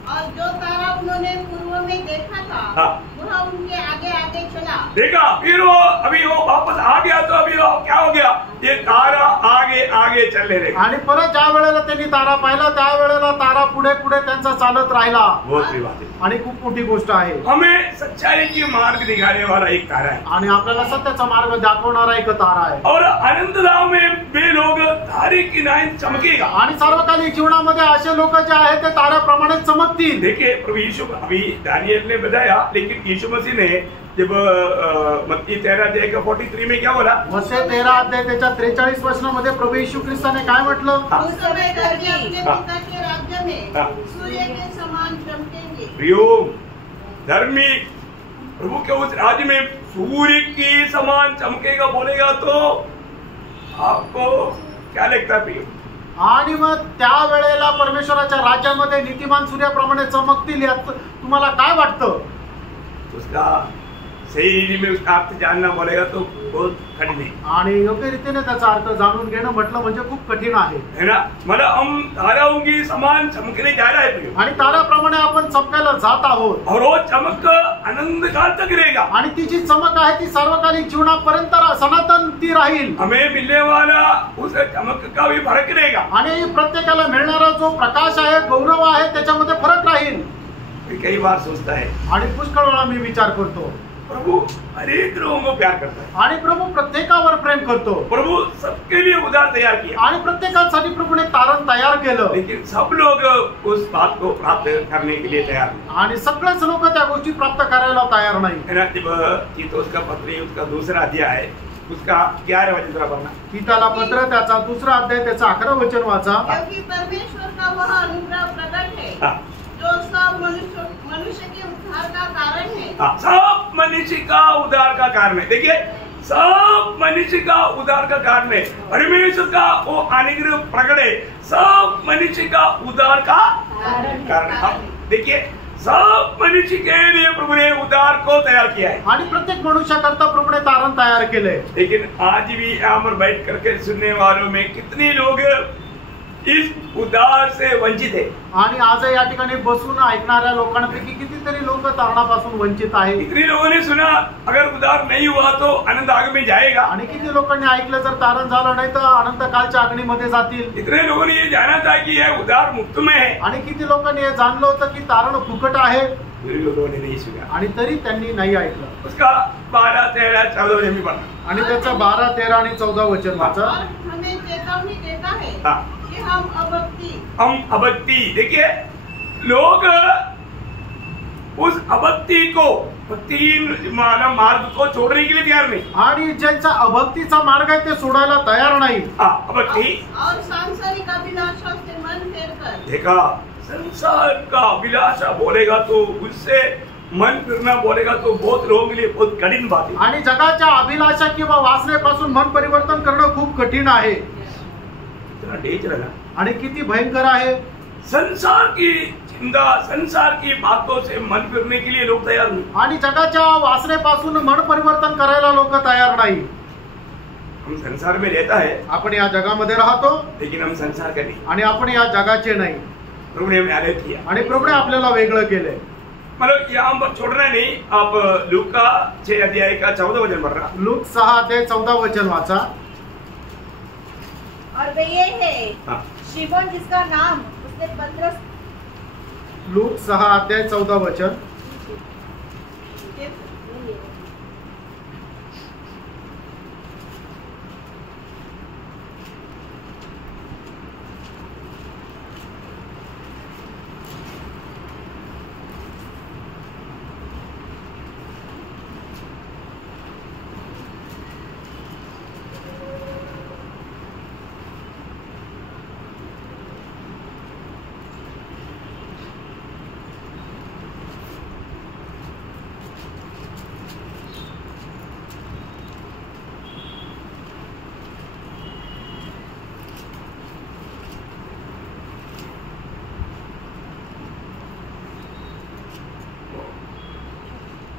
और जो तारा उन्होंने पूर्व में देखा था वह उनके आगे आगे चला. देखा, फिर वो अभी वो वापस आ गया, तो अभी वो क्या हो गया? ये तारा आगे आगे चलने लगा. आणि परत ज्या वेळेला त्यांनी तारा पाहिला त्या वेळेला तारा पुढे पुढे त्यांचा चालत राहिला. बहुत बड़ी बात है. आणि खूप मोठी गोष्ट आहे. हमें सच्चाई की मार्ग दिखाने वाला एक तारा है, आणि आपल्याला सत्याचा मार्ग दाखवणारा एक तारा आहे. और आनंदधाम में वे लोग तारे की नाइन चमकेगा. आणि सार्वकालिक जीवनामध्ये असे लोक जे आहेत ते ताऱ्याप्रमाणे चमकतील. देखिए, प्रभु यीशु अभी दानियल ने बताया, लेकिन यीशु मसीह ने जब मत्ती 13:43 में क्या बोला? मत्ती 13 त्याच्या 43 वचनामध्ये प्रभू येशू ख्रिस्ताने काय म्हटलं? उस समय धर्मी अपने पिता के राज्य में सूर्य के समान चमकेंगे. प्रियो, धर्मी प्रभु के उस राज्य में सूर्य की समान चमकेगा बोलेगा तो आपको क्या लगता है प्रियो? आणि मग त्या वेळेला परमेश्वराच्या राज्यामध्ये नीतिमान सूर्याप्रमाणे चमकतील यात तुम्हाला काय वाटतं? उसका सही में उसका अर्थ जानना बोलेगा तो बहुत कठिन है. आणि योग्य रीतीने त्याचा अर्थ जाणून घेणं म्हटलं म्हणजे खूप कठीण आहे, है ना? मतलब हम ताराओं की समान चमकने जा रहा है प्रियो, आणि ताऱ्याप्रमाणे आपण चमकायला जात आहोत. और वो चमक अनंत काल तक रहेगा. आणि ती जी चमक आहे ती सार्वकालिक जीवनापर्यंत सनातन ती राहील. हमें मिलने वाला उस चमक का भी फर्क रहेगा. आणि प्रत्येकाला मिळणारा जो प्रकाश आहे, गौरव आहे, त्याच्यामध्ये फरक राहील. कई बार सोचता है, आणि पुष्कळ वेळा मी विचार करतो, प्रभु अनेक लोगों को प्यार करता है, आणि प्रभू प्रत्येकावर प्रेम करतो. प्रभु सबके लिए उद्धार तैयार किया, आणि प्रत्येकासाठी प्रभूने तारण तयार केलं. लेकिन सब लोग उस बात को प्राप्त करने के लिए तैयार नहीं. आणि सगळेच लोक त्या गोष्टी प्राप्त करायला तयार नाही. है ना? जब तीतुस का पत्री उसका दूसरा अध्याय है, उसका 11 वचन जरा पढ़ना. तीतुला पत्र त्याचा 2 अध्याय त्याचा 11 वचन वाचा. क्योंकि परमेश्वर का वह अनुग्रह प्रकट है जो सब मनुष्य के उद्धार का कारण है. सब मनुष्य का उद्धार का कारण है. देखिए, सब मनुष्य का उद्धार का कारण है. परमेश्वर का वो अनुग्रह प्रकट है, सब मनुष्य का उद्धार का कारण है. देखिए, सब मनुष्य के लिए प्रभु ने उद्धार को तैयार किया है. आणि प्रत्येक मनुष्याकरता प्रभूने तारण तयार केले. लेकिन आज भी यहाँ पर बैठ करके सुनने वालों में कितने लोग इस उद्धार से वंचित है. आणि आज या ठिकाणी बसून ऐकणाऱ्या लोकांपैकी कितीतरी लोक तारणापासून वंचित आहेत. कितने लोगों ने सुना अगर उद्धार नहीं हुआ तो अनंत आग में जाएगा. आणि किती लोकांनी ऐकलं जर तारण झालं नाही तर अनंत कालच्या अग्नीमध्ये जातील. कितने लोगों ने ये जाना था कि यह उद्धार मुफ्त में है. आणि किती लोकांनी हे जाणलं होतं की तारण फुकट आहे. लोगों ने नहीं सुना. आणि तरी त्यांनी नाही ऐकलं. उसका 12, 13, 14 वचन भी पढ़ना. आणि त्याचं 12, 13 आणि 14 वचन वाचा. हमें चेतावनी देता है कि हम अभक्ति. देखिए, लोग उस अभक्ति को, भक्ति मार्ग को छोड़ने के लिए तैयार नहीं. आणि ज्यांचा अभक्तीचा मार्ग आहे ते सोडायला तयार नाही. अभक्ति और सांसारिक अभिलाषा से मन फेरकर. देखा, संसार का अभिलाषा बोलेगा तो उससे मन फिरना बोलेगा तो बहुत लोगों के लिए बहुत कठिन बात है. आणि जगाच्या अभिलाषा किंवा वासनेपासून मन परिवर्तन करणं खूप कठीण आहे. इतना डेंजर है ना. आणि किती भयंकर आहे. संसार की चिंता, संसार की बातों से मन फिरने के लिए लोग तैयार नहीं. आणि जगाच्या वासनेपासून मन परिवर्तन करायला लोक तयार नाही. हम संसार में रहता है, आपण या जगामध्ये राहतो, लेकिन हम संसार का नहीं. आणि आपण या जगाचे नाही. प्रभु ने हमें अलग किया. आणि प्रभूने आपल्याला वेगळं केलंय. मतलब यहाँ पर छोड़ना नहीं. आप लूका 6 अध्याय का 14 वचन पढ़ रहा. लूक 6 अध्याय 14 वचन वाचा. और वे ये है शिमोन जिसका नाम उसने पतरस। लूक 6:14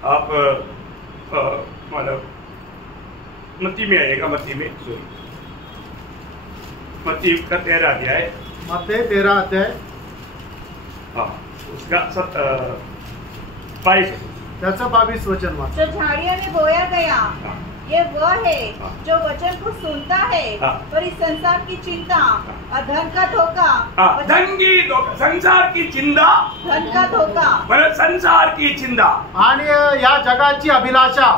आप मतलब मत्ती में आइएगा, मत्ती में सॉरी मत्ती का 13 अध्याय, मत्ती 13 अध्याय, हाँ उसका 22 त्याचं 22 वचन वाच। जो झाड़ियों में बोया गया ये वह है जो वचन को सुनता है पर इस संसार की चिंता और धन का धोखा, संसार की चिंता, धन का धोखा मतलब संसार की चिंता आणि या जगाची अभिलाषा,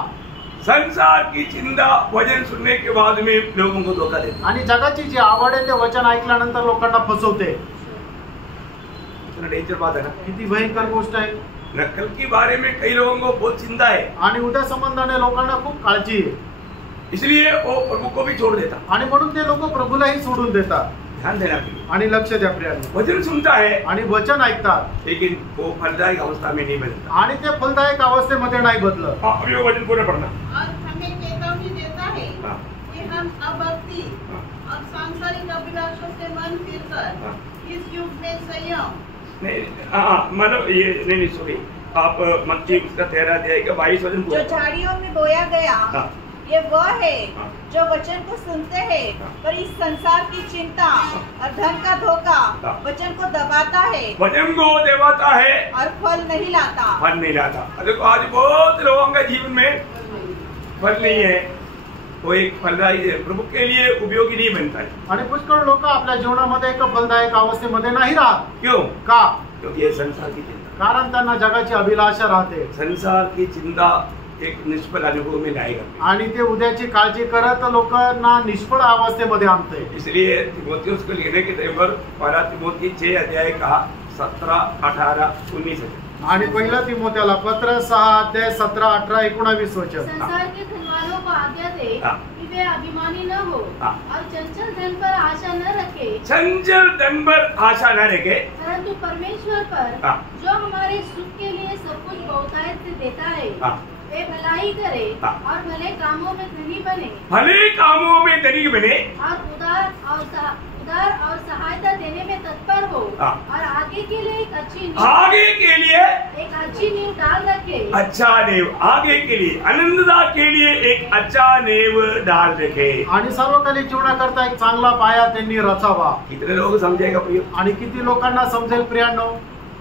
संसार की चिंता वचन सुनने के बाद में लोगों को धोखा देते आणि जगाची जी आवड आहे ते वचन ऐकल्यानंतर लोकांना फसवते। इतना डेंजर बात है ना, किती भयंकर गोष्ट आहे। नकल के बारे में कई लोगों को बहुत चिंता है आणि उद्या संबंधाने लोकांना खूप काळजी आहे, इसलिए वो प्रभु को भी छोड़ देता आणि म्हणून ते लोक प्रभूलाही सोडून देतात। ध्यान देना प्रिय, आणि लक्ष द्या प्रियांनो, वचन सुनता है आणि वचन ऐकतात लेकिन वो फलदायक अवस्था में नहीं बदलता, आणि ते फलदायक अवस्थेमध्ये नाही बदलत। अब ये वचन पूरा पढ़ना। और हमें चेतावनी देता है कि हम अभक्ति और सांसारिक अभिलाषों से मन फिरकर इस युग में संयम नहीं, मतलब ये नहीं सॉरी, आप मत्ती उसका 13 अध्याय का 22 वचन जो झाड़ियों में बोया गया ये वह है जो वचन को सुनते हैं पर इस संसार की चिंता और धन का धोखा वचन को दबाता है, वचन को दबाता है और फल नहीं लाता, फल नहीं लाता। देखो आज बहुत लोगों का जीवन में फल नहीं है, वो एक फलदायी प्रभु के लिए उपयोगी नहीं बनता है। आणि पुष्कळ लोक आपल्या जीवनामध्ये एक फलदायक अवस्थेमध्ये नाही राहत। क्यों? का? क्योंकि ये संसार की चिंता, कारण त्यांना जगाची अभिलाषा राहते। संसार की चिंता एक निष्फल अनुभव में लाएगा आणि ते उद्याची काळजी करत लोकांना निष्फळ अवस्थेमध्ये आणते। इसलिए तिमोथियुस को लिखने के टाइम पर पहला तिमोथी 6 अध्याय का 17, 18, 19 है। आणि पहिला तिमोथेला पत्र 6 अध्याय 17, 18, 19 वचन। संसार के धनवानों को आज्ञा दे कि वे अभिमानी न हो और चंचल धन पर आशा न रखे, चंचल धन पर आशा न रखे, परंतु परमेश्वर पर जो हमारे सुख के लिए सब कुछ बहुतायत से देता है वे भलाई करे और भले कामों में धनी बने, भले कामों में धनी बने और उदार और सहायता देने में तत्पर हो और आगे के लिए एक अच्छी नींव डाल रखे। अच्छा नेव आगे के लिए, आनंददा के लिए एक अच्छा नेव डाल रखे आणि सर्वकालिक जीवनाकरता एक चांगला पाया त्यांनी रचावा। कितने लोग समझेगा प्रिय? आणि किती लोकांना समजेल प्रियांनो?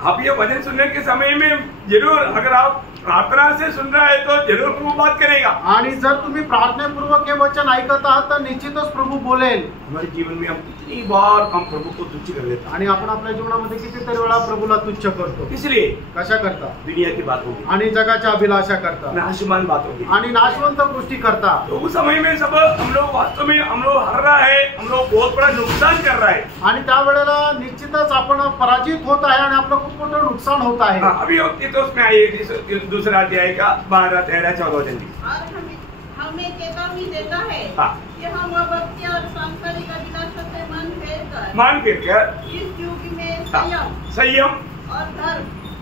आप ये वचन सुनने के समय में जरूर, अगर आप प्रार्थना से सुन रहा है तो जरूर प्रभु बात करेगा, आणि जर तुम्ही प्रार्थनापूर्वक हे वचन ऐकत आहात तर निश्चितच प्रभु बोलेल। हमारे जीवन में हम कितनी बार हम प्रभु को तुच्छ कर देते हैं, आणि आपण आपल्या जीवनामध्ये कितीतरी वेळा प्रभूला तुच्छ करतो। इसलिए कशा करता? दुनिया की बात होगी आणि जगाच्या अभिलाषा करता, नाशमान बात होगी आणि नाशवंत गोष्टी करता। तो उस समय में सब हम लोग वास्तव में हम लोग हर रहा है, हम लोग बहुत बड़ा नुकसान कर रहा है, आणि त्यावेळेला निश्चितच आपण पराजित होत आहे आणि आपलं खूप मोठं नुकसान होत आहे। अभी तो उसमें आइए दूसरा अध्याय का 12, 13, 14 वचन। और हमें चेतावनी देता है कि हम अभक्ति और सांसारिक अभिलाषों से मन फेरकर इस युग में संयम और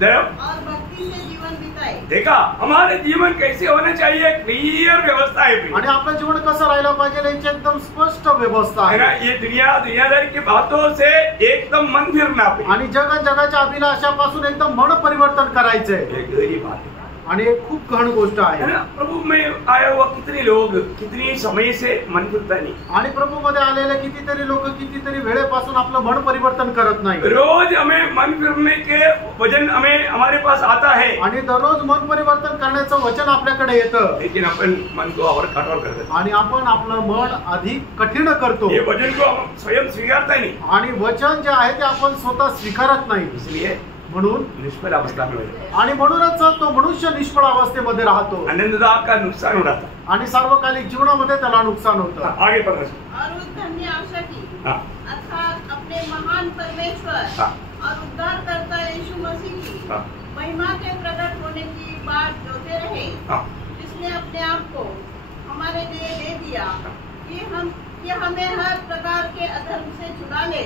धर्म और भक्ति से जीवन बिताए। देखा हमारे जीवन कैसे होना चाहिए, क्लियर व्यवस्था है आणि आपलं जीवन कसं राहिलं पाहिजे याची एकदम स्पष्ट व्यवस्था है ना। ये दुनियादारी की बातों से एकदम मन फिरना आणि जगाच्या अभिलाषापासून एकदम मन परिवर्तन करायचंय। एक गहरी बात है, आणि एक खूप गहन गोष्ट आहे, है ना? प्रभु में आया हुआ कितने लोग कितनी समय से मन फिरता नहीं, आणि प्रभू मध्ये आलेले कितीतरी लोक कितीतरी वेळेपासून आपलं मन परिवर्तन करत नाही. रोज हमें मन फिरने के वचन हमें हमारे पास आता है, आणि दररोज मन परिवर्तन करण्याचं वचन आपल्याकडे येतं, लेकिन अपन मन को और कठोर कर देते आणि आपण आपलं मन अधिक कठीण करतो. ये वचन को हम स्वयं स्वीकारता नहीं, आणि वचन जे आहे ते आपण स्वतः स्वीकारत नाही. इसलिए म्हणून निष्फल अवस्था में होते हैं। आणि म्हणूनच तो मनुष्य निष्फळ अवस्थेमध्ये राहतो आनंददायक का नुकसान हो रहा था, आणि सार्वकालिक जीवनामध्ये त्याला नुकसान होतं. आगे पढ़ना और उस धन्य आशा की हाँ अर्थात अपने महान परमेश्वर हाँ और उद्धारकर्ता यीशु मसीह की हाँ महिमा के प्रकट होने की बात जोते रहे, हाँ जिसने अपने आप को हमारे लिए दे दिया कि हमें हर प्रकार के अधर्म से छुड़ा ले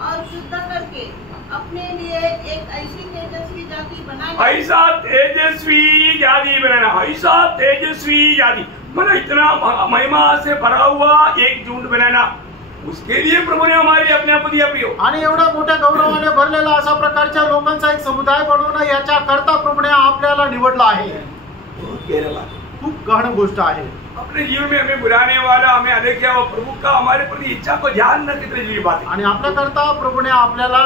और शुद्ध करके अपने लिए एक ऐसी तेजस्वी जाति बनाना। ऐसा तेजस्वी जाति बनाना, ऐसा तेजस्वी जाति मतलब इतना महिमा से भरा हुआ एक झुंड बनाना, उसके लिए प्रभु ने हमारे अपने आप दिया प्रियो। आणि एवढ्या मोठ्या गौरवाने भरलेला अशा प्रकारच्या लोकांचा एक समुदाय बनवणं याच्या करता प्रभूने आपल्याला निवडलं आहे. खूप गहन गोष्ट आहे. अपने जीवन में हमें बुलाने वाला, हमें अदेख्या वो प्रभु का हमारे प्रति इच्छा को ध्यान न कितनी जरूरी बात है। आणि आपल्याकरता प्रभूने आपल्याला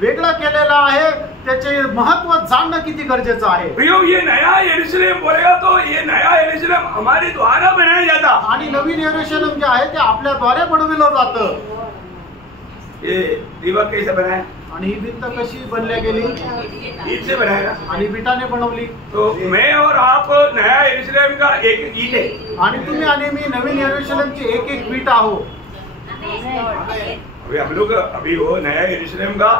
वेगळं केलेलं आहे, त्याचे महत्व जाणणं किती गरजेचं आहे. प्रियो ये नया यरूशलेम बोलेगा तो ये नया यरूशलेम हमारे द्वारा बनाया जाता, आणि नवीन यरूशलेम जे आहे ते आपल्याद्वारे बनविलं जातं. ये दीवा कैसे बनाया, आणि ही भिंत कशी बनल्या गेली, ईट से बनाया, आणि विटाने बनवली. तो मैं और आप नया यरूशलेम का एक ईट है, आणि तुम्ही आणि मी नवीन यरूशलेमची एक एक वीट आहोत. अभी हम लोग अभी वो नया यरूशलेम का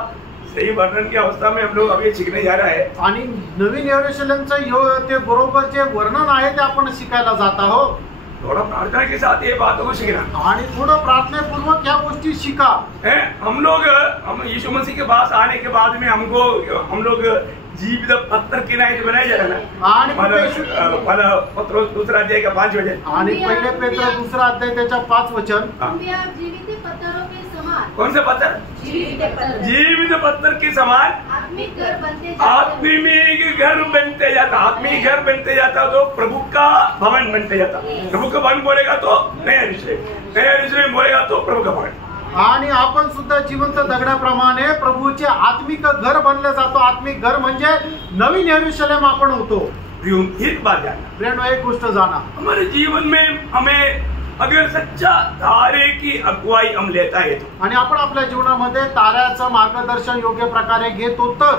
सही वर्णन की अवस्था में हम लोग अभी सीखने जा रहा है. आणि नवीन यरूशलेमचं ते बरोबर जे वर्णन आहे ते आपण शिकायला जात आहोत. थोड़ा प्रार्थना के साथ ये बातों को सीखना, आणि थोडं प्रार्थनापूर्वक या गोष्टी शिका. हम यीशु मसीह के पास आने के बाद में हम लोग जीवित पत्थर की नाईट बनाए जा रहे हैं. आणि पत्र दूसरा अध्याय का 5 वचन, आणि पहिले पेत्र दुसरा अध्याय त्याच्या 5 वचन. जीवित पत्थरों के समान. कौन से पत्थर? जीवित पत्थर के समान आत्मिक घर बनते जाता, आत्मिक घर बनते जाता तो प्रभु का भवन बनते जाता. प्रभु का भवन बोलेगा तो नया यरूशलेम बोलेगा तो प्रभु का भवन. आणि आपण सुद्धा जिवंत दगडाप्रमाणे प्रभूचे आत्मिक घर बनले जातो. आत्मिक घर म्हणजे नवीन यरूशलेम आपण होतो. एक बात जानना, फ्रेंड एक गोष्ट जाना, हमारे जीवन में हमें अगर सच्चा तारे की अगुवाई हम लेता है तो, आणि आपण आपल्या जीवनामध्ये ताऱ्याचं मार्गदर्शन योग्य प्रकारे घेतो तर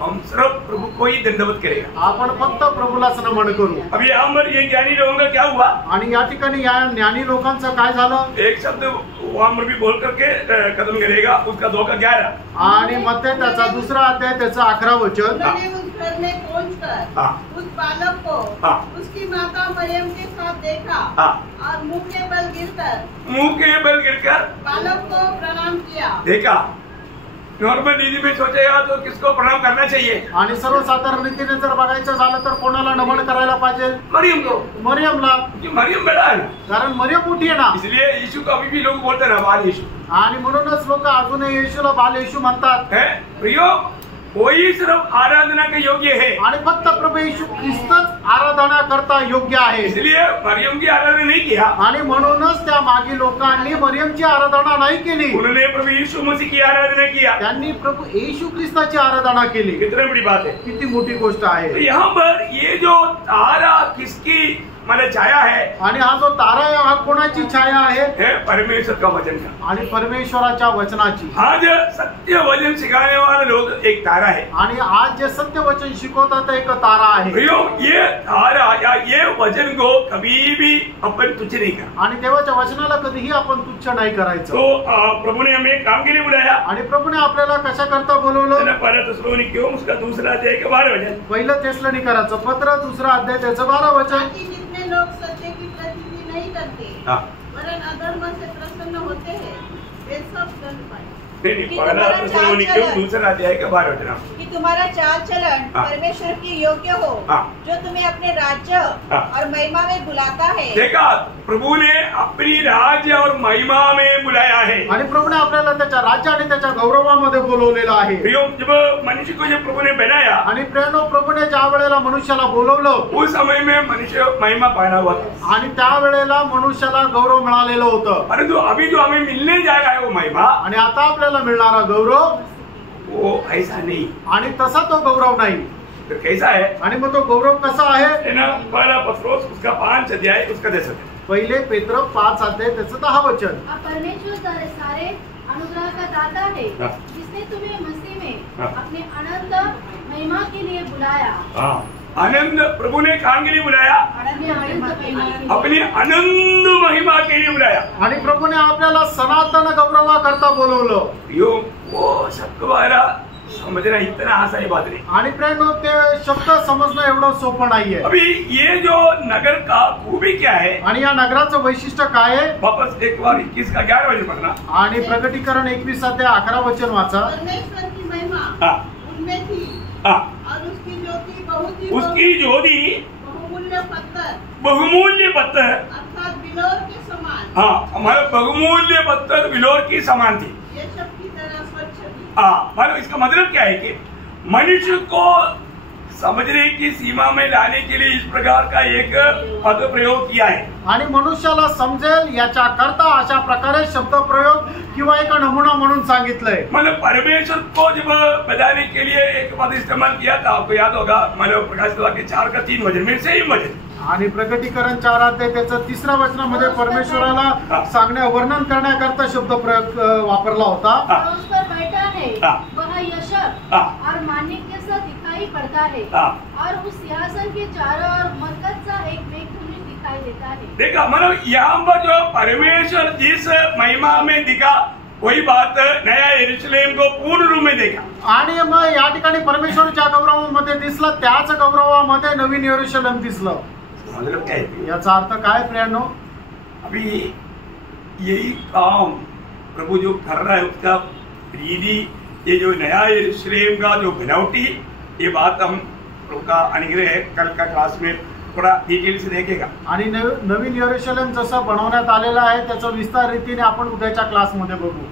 हम सिर्फ प्रभु को ही दंडवत करेगा. आपण फक्त प्रभूलाच नमन करू. अभी यहाँ पर ये ज्ञानी लोगों का क्या हुआ, आणि या ठिकाणी या ज्ञानी लोकांचं काय झालं, एक शब्द वहां पर भी बोल करके खत्म करेगा, उसका 2 का 11. आणि मग त्याचा दुसरा अध्याय त्याचं 11 वचन. उन्होंने उस घर में पहुंचकर उस बालक को उसकी माता मरियम के साथ देखा और मुंह के बल गिरकर बालक को प्रणाम किया. देखा, नॉर्मल रीति में सोचेगा तो किसको प्रणाम करना चाहिए, आणि सर्वसाधारण रीतीने जर बघायचं झालं तर कोणाला नमन करायला पाहिजे, मरियम को. मरियमला, मरियम बड़ा है ना, कारण मरियम मोठी आहे ना. इसलिए यीशु को अभी भी लोग बोलते हैं ना बाल यीशु, आणि म्हणूनच लोक अजूनही येशूला बाल येशू म्हणतात. है प्रियो, वही सिर्फ आराधना के योग्य है, आणि फक्त प्रभू येशू ख्रिस्तच आराधना करता योग्य आहे. इसलिए मरियम की आराधना नहीं किया, आणि म्हणूनच त्या मागे लोकांनी मरियमची आराधना नाही केली, उन्होंने प्रभु यीशु मसीह की आराधना किया. त्यांनी प्रभू येशू ख्रिस्ताची आराधना केली. कितनी बड़ी बात है, किती मोठी गोष्ट आहे. तो यहाँ पर ये जो तारा किसकी मतलब छाया है, आणि हा जो तारा आहे हा कोणाची छाया आहे, परमेश्वर का वचन का, आणि परमेश्वराच्या वचनाची. आज सत्य वचन सिखाने वाले लोग एक तारा है, आणि आज जे सत्य वचन शिकवतात एक तारा आहे. प्रियो, ये तारा या ये वचन को कभी भी अपन तुच्छ नहीं कर, आणि देवाच्या वचनाला कधीही आपण तुच्छ नाही करायचं. तो प्रभु ने हमें काम के लिए बुलाया, आणि प्रभूने आपल्याला कशा करता बोलवलं, पहला थिस्सलुनीकियों उसका दूसरा अध्याय का 12 वचन, पहिलं थिस्सलुनीकराचं पत्र दुसरा अध्याय त्याचं 12 वचन. जितने लोग सत्य की प्रतीति नहीं करते वरन अधर्म से प्रसन्न होते हैं वे सब दंड पाएंगे. पहला थिस्सलुनीकियों दूसरा अध्याय का 12वां वचन कि तुम्हारा चाल चलन परमेश्वर की योग्य हो, जो तुम्हें अपने राज्य और महिमा में बुलाता है। देखा, प्रभु ने अपनी राज्य और महिमा में बुलाया है आणि प्रभूने आपल्याला त्याच्या राज्य आणि त्याच्या गौरवामध्ये बोलवलेलं आहे। जब मनुष्य को जब प्रभु ने बनाया आणि प्रेरणो प्रभूने ज्या वेळेला मनुष्याला बोलवलं उस समय में मनुष्य महिमा पाना हुआ था आणि त्या वेळेला मनुष्याला गौरव मिळालेलं होतं। परंतु अभी जो हमें मिलने जा रहा है वो महिमा आणि आता आपल्याला मिळणारा गौरव वो ऐसा नहीं, आणि तसा तो गौरव नाही। तो कैसा है? आणि मग तो गौरव कसा आहे? ना पहला पत्रोस उसका 5 अध्याय उसका 10 पहिले पेत्र 5 अध्याय त्याचं 10 वचन। परमेश्वर सारे अनुग्रह का दाता है, जिसने तुम्हें मसीह में अपने अनंत महिमा के लिए बुलाया। आनंद प्रभु ने कहाँ के लिए बुलाया? अपनी अनंत महिमा के लिए बुलाया। आणि प्रभूने आपल्याला सनातन गौरवा करता बोलवलं। यो वो शब्द वाला समझना इतना आसान बात नहीं। आणि प्रेरणो ते शब्द समजणं एवढं सोपं नाहीये। अभी ये जो नगर का खूबी क्या है आणि या नगराचं वैशिष्ट्य काय आहे? वापस एक बार 21 का 11 वचन पढ़ना आणि प्रकटीकरण 21 अध्याय 11 वचन वाचा। परमेश्वर की महिमा उनमें थी और उसकी ज्योति बहुमूल्य पत्थर अर्थात बिलोर के समान। हमारे बहुमूल्य पत्थर बिलोर की समान थी। ये सब की तरह स्वच्छ थी। मतलब इसका मतलब क्या है कि मनुष्य को समझने की सीमा में लाने के लिए इस प्रकार का एक पद प्रयोग किया है। आणि मनुष्याला समजेल याच्या करता अशा प्रकारे शब्द प्रयोग किंवा एक नमुना म्हणून सांगितलंय। मतलब परमेश्वर को जब बताने के लिए एक पद इस्तेमाल किया था, आपको याद होगा, मतलब प्रकाशित वाक्य 4 का 3 वचन में सेम वचन। आणि प्रकटीकरण 4 अध्याय त्याचं 3ऱ्या वचनामध्ये परमेश्वराला सांगण्या वर्णन करण्याकरता शब्द प्रयोग वापरला होता। उस पर बैठा है वह यशब और माणिक्य सा दिखाई पड़ता है और उस सिंहासन के चारों ओर मरकत सा एक मेघधनुष दिखाई देता है। देखा, मतलब यहाँ पर जो परमेश्वर जिस महिमा में दिखा वही बात नया यरूशलेम को पूर्ण रूप में देखा। आणि मग या ठिकाणी परमेश्वरच्या गौरवामध्ये दिसलं, त्याच गौरवामध्ये नवीन यरूशलेम दिसलं। मतलब क्या है? याचा अर्थ काय प्रियांनो? अभी यही काम प्रभु जो कर रहा है उसका रीति, ये जो नया यरूशलेम का जो बनावटी, ये बात हम प्रभु का अनुग्रह है कल का क्लास में थोड़ा डिटेल से देखेगा। आणि नवीन यरूशलेम जसं बनवण्यात आलेलं आहे त्याचं विस्तार रीतीने आपण उद्याच्या क्लासमध्ये बघू।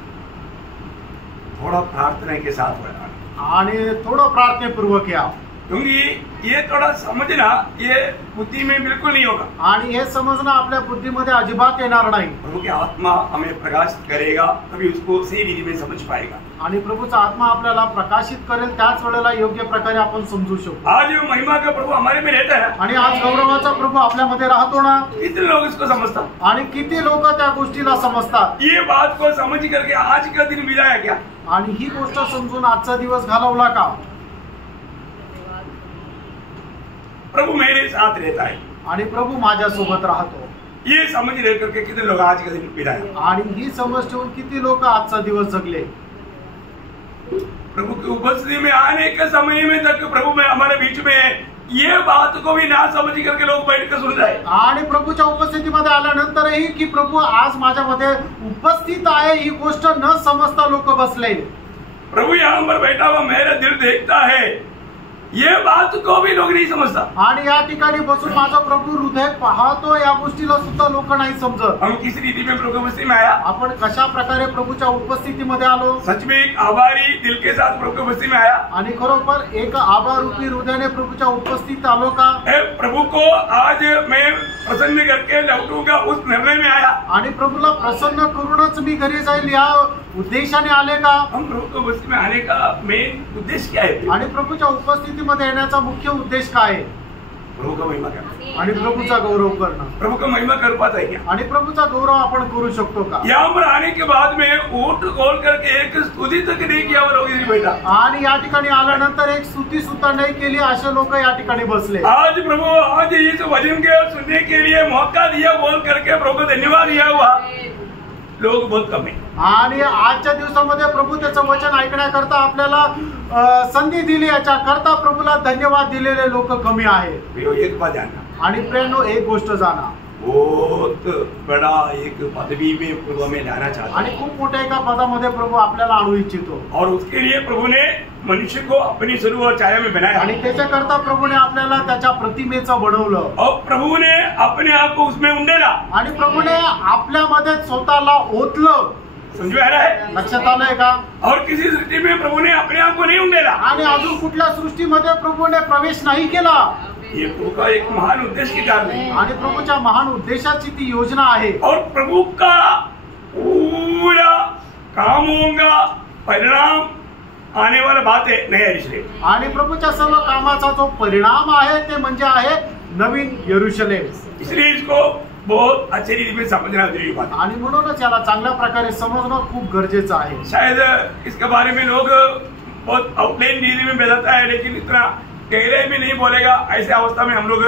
थोड़ा प्रार्थना के साथ होगा आणि थोडं प्रार्थनेपूर्वक या, क्योंकि ये थोड़ा समझना ये बुद्धि में बिल्कुल नहीं होगा आणि हे समजणं आपल्या बुद्धीमध्ये अजिबात येणार नाही। प्रभु की आत्मा हमें प्रकाशित करेगा, तभी उसको सही रीति में समझ पाएगा। आणि प्रभूचा आत्मा आपल्याला प्रकाशित करेल, त्याच वेळेला योग्य प्रकारे आपण समजू शकतो। आज महिमा का प्रभु हमारे में रहता है आणि आज गौरवाचा प्रभू आपल्यामध्ये राहतो ना। कितने लोग इसको समझतात आणि किती लोक त्या गोष्टीला समजतात? ये बात को समझ करके आज का दिन बिताया क्या? आणि ही गोष्ट समजून आजचा दिवस घालवला का? प्रभु मेरे साथ रहता है आणि प्रभू माझ्या सोबत राहतो, ये समझ रह करके कितने लोग आज का दिन बिताया? आणि ही समज ठेवून किती लोक आजचा दिवस जगले? प्रभु की उपस्थिति में आने के समय में तक प्रभु में हमारे बीच में है, ये बात को भी ना समझ करके लोग बैठ कर सुन रहे। आणि प्रभूच्या उपस्थितीमध्ये आल्यानंतरही की प्रभू आज माझ्यामध्ये उपस्थित आहे ही गोष्ट न समजता लोक बसले। प्रभु यहाँ पर बैठा हुआ मेरा दिल देखता है, ये बात को भी लोग नहीं समझता। आणि या ठिकाणी बसून माझा प्रभू हृदय पाहतो या गोष्टीला सुद्धा लोक नाही समजत। हम किस रीति में प्रभु की उपस्थिति में आया? आपण कशा प्रकारे प्रभूच्या उपस्थितीमध्ये आलो? सच में एक आभारी दिल के साथ प्रभु की उपस्थिति में आया आणि खरोखर एक आभारूपी हृदयाने प्रभूच्या उपस्थितीत आलो का? प्रभु को आज मैं प्रसन्न करके लौटूंगा उस निर्णय में आया? आणि प्रभूला प्रसन्न करूनच मी घरी जाईल या उद्देशाने आले का? हम प्रभु की उपस्थिति में आने का मेन उद्देश्य क्या है? आणि प्रभूच्या उपस्थितीमध्ये येण्याचा मुख्य उद्देश काय आहे? प्रभु का महिमा करना आणि प्रभूचा गौरव करणं। प्रभु का महिमा कर पाता है क्या? आणि प्रभूचा गौरव आपण करू शकतो का? यहाँ पर आने के बाद में ऊँट खोल करके एक स्तुति तक नहीं किया वो लोग इधर बैठा। आणि या ठिकाणी आल्यानंतर एक स्तुती सुद्धा नाही केली असे लोक या ठिकाणी बसले। आज प्रभु आज इस वचन के सुनने के लिए मौका दिया बोल करके प्रभु को धन्यवाद दिया हुआ लोग बहुत कम है। आणि आजच्या दिवसामध्ये प्रभू त्याचं वचन ऐकण्याकरता आपल्याला संधी दिली, याच्या करता प्रभूला धन्यवाद दिलेले लोक कमी आहेत। एक बात जानना, आणि प्रेरणो एक गोष्ट जाणा, बहुत बड़ा एक पदवी में प्रभु हमें लाना चाहता है आणि खूप मोठ्या एका पदामध्ये प्रभू आपल्याला आणू इच्छितो और उसके लिए प्रभु ने मनुष्य को अपनी स्वरूप और छाया में बनाया आणि त्याच्याकरता प्रभूने आपल्याला त्याच्या प्रतिमेचं बनवलं और प्रभु ने अपने आप को उसमें उंडेला आणि प्रभूने आपल्यामध्ये स्वतःला ओतलं. समझ में आ रहा है लक्षात आलंय का? और किसी सृष्टि में प्रभु ने अपने आप को नहीं उंडेला आणि अजून कुठल्या सृष्टीमध्ये प्रभूने प्रवेश नाही केला. ये प्रभु का एक महान उद्देश्य की कारण है आणि प्रभूच्या महान उद्देशाची ती योजना आहे. और प्रभु का पूरा काम होगा परिणाम आने वाला बात है नया यरूशलेम आणि प्रभूच्या सर्व कामाचा जो परिणाम आहे ते म्हणजे आहे नवीन यरूशलेम. इसलिए इसको बहुत अच्छे रीति में समझना जरूरी बात है आणि म्हणूनच याला चांगल्या प्रकारे समजणं खूप गरजेचं आहे. शायद इसके बारे में लोग बहुत आउटलाइन रीति में बताता है लेकिन इतना गहराई में नहीं बोलेगा ऐसे अवस्था में हम लोग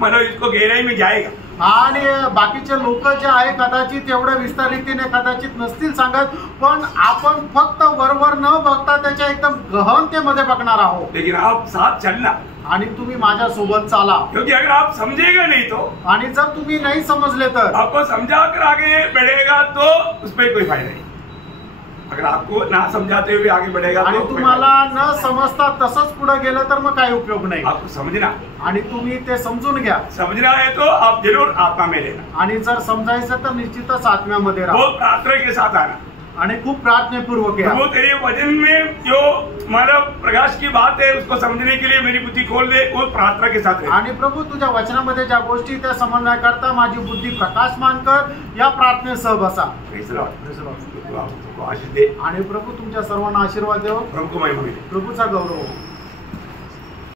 मतलब इसको गहराई में जाएगा. आणि बाकीचे लोक जे आहे कदाचित एवढ्या विस्तारितीने कदाचित नसतील सांगत पण आपण फक्त वरवर न बघता त्याच्या एकदम गहनतेमध्ये बघणार आहोत. लेकिन आप साथ चलना आणि तुम्ही माझ्या सोबत चाला. क्योंकि अगर आप समझेगा नहीं तो आणि जर तुम्ही नाही समजले तर आपको समझा कर आगे बढ़ेगा तो उसमें कोई फायदा नहीं. अगर आपको ना समझाते हुए आगे बढ़ेगा आणि तो तुम्हाला न समजता तसंच पुढे गेलं तर मग काय उपयोग नाही. आपको समझना आणि तुम्ही ते समजून घ्या. समझना है तो आप जरूर आत्मा में लेना आणि जर समजायचं तर निश्चितच आत्म्यामध्ये राहा बहुत प्रार्थना के साथ आना. आणि खूप प्रार्थनापूर्वक या. प्रभु तेरे वचन में जो मानव प्रकाश की बात है उसको समझने के लिए मेरी बुद्धि खोल दे वो प्रार्थना के साथ है. आणि प्रभू तुझ्या वचनामध्ये ज्या गोष्टी त्या समजण्याकरता माझी बुद्धी प्रकाशमान कर या प्रार्थनेसह बसा. आशीष दे आणि प्रभू तुमच्या सर्वांना आशीर्वाद देव. प्रभु को महिमा मिले. प्रभूचा गौरव.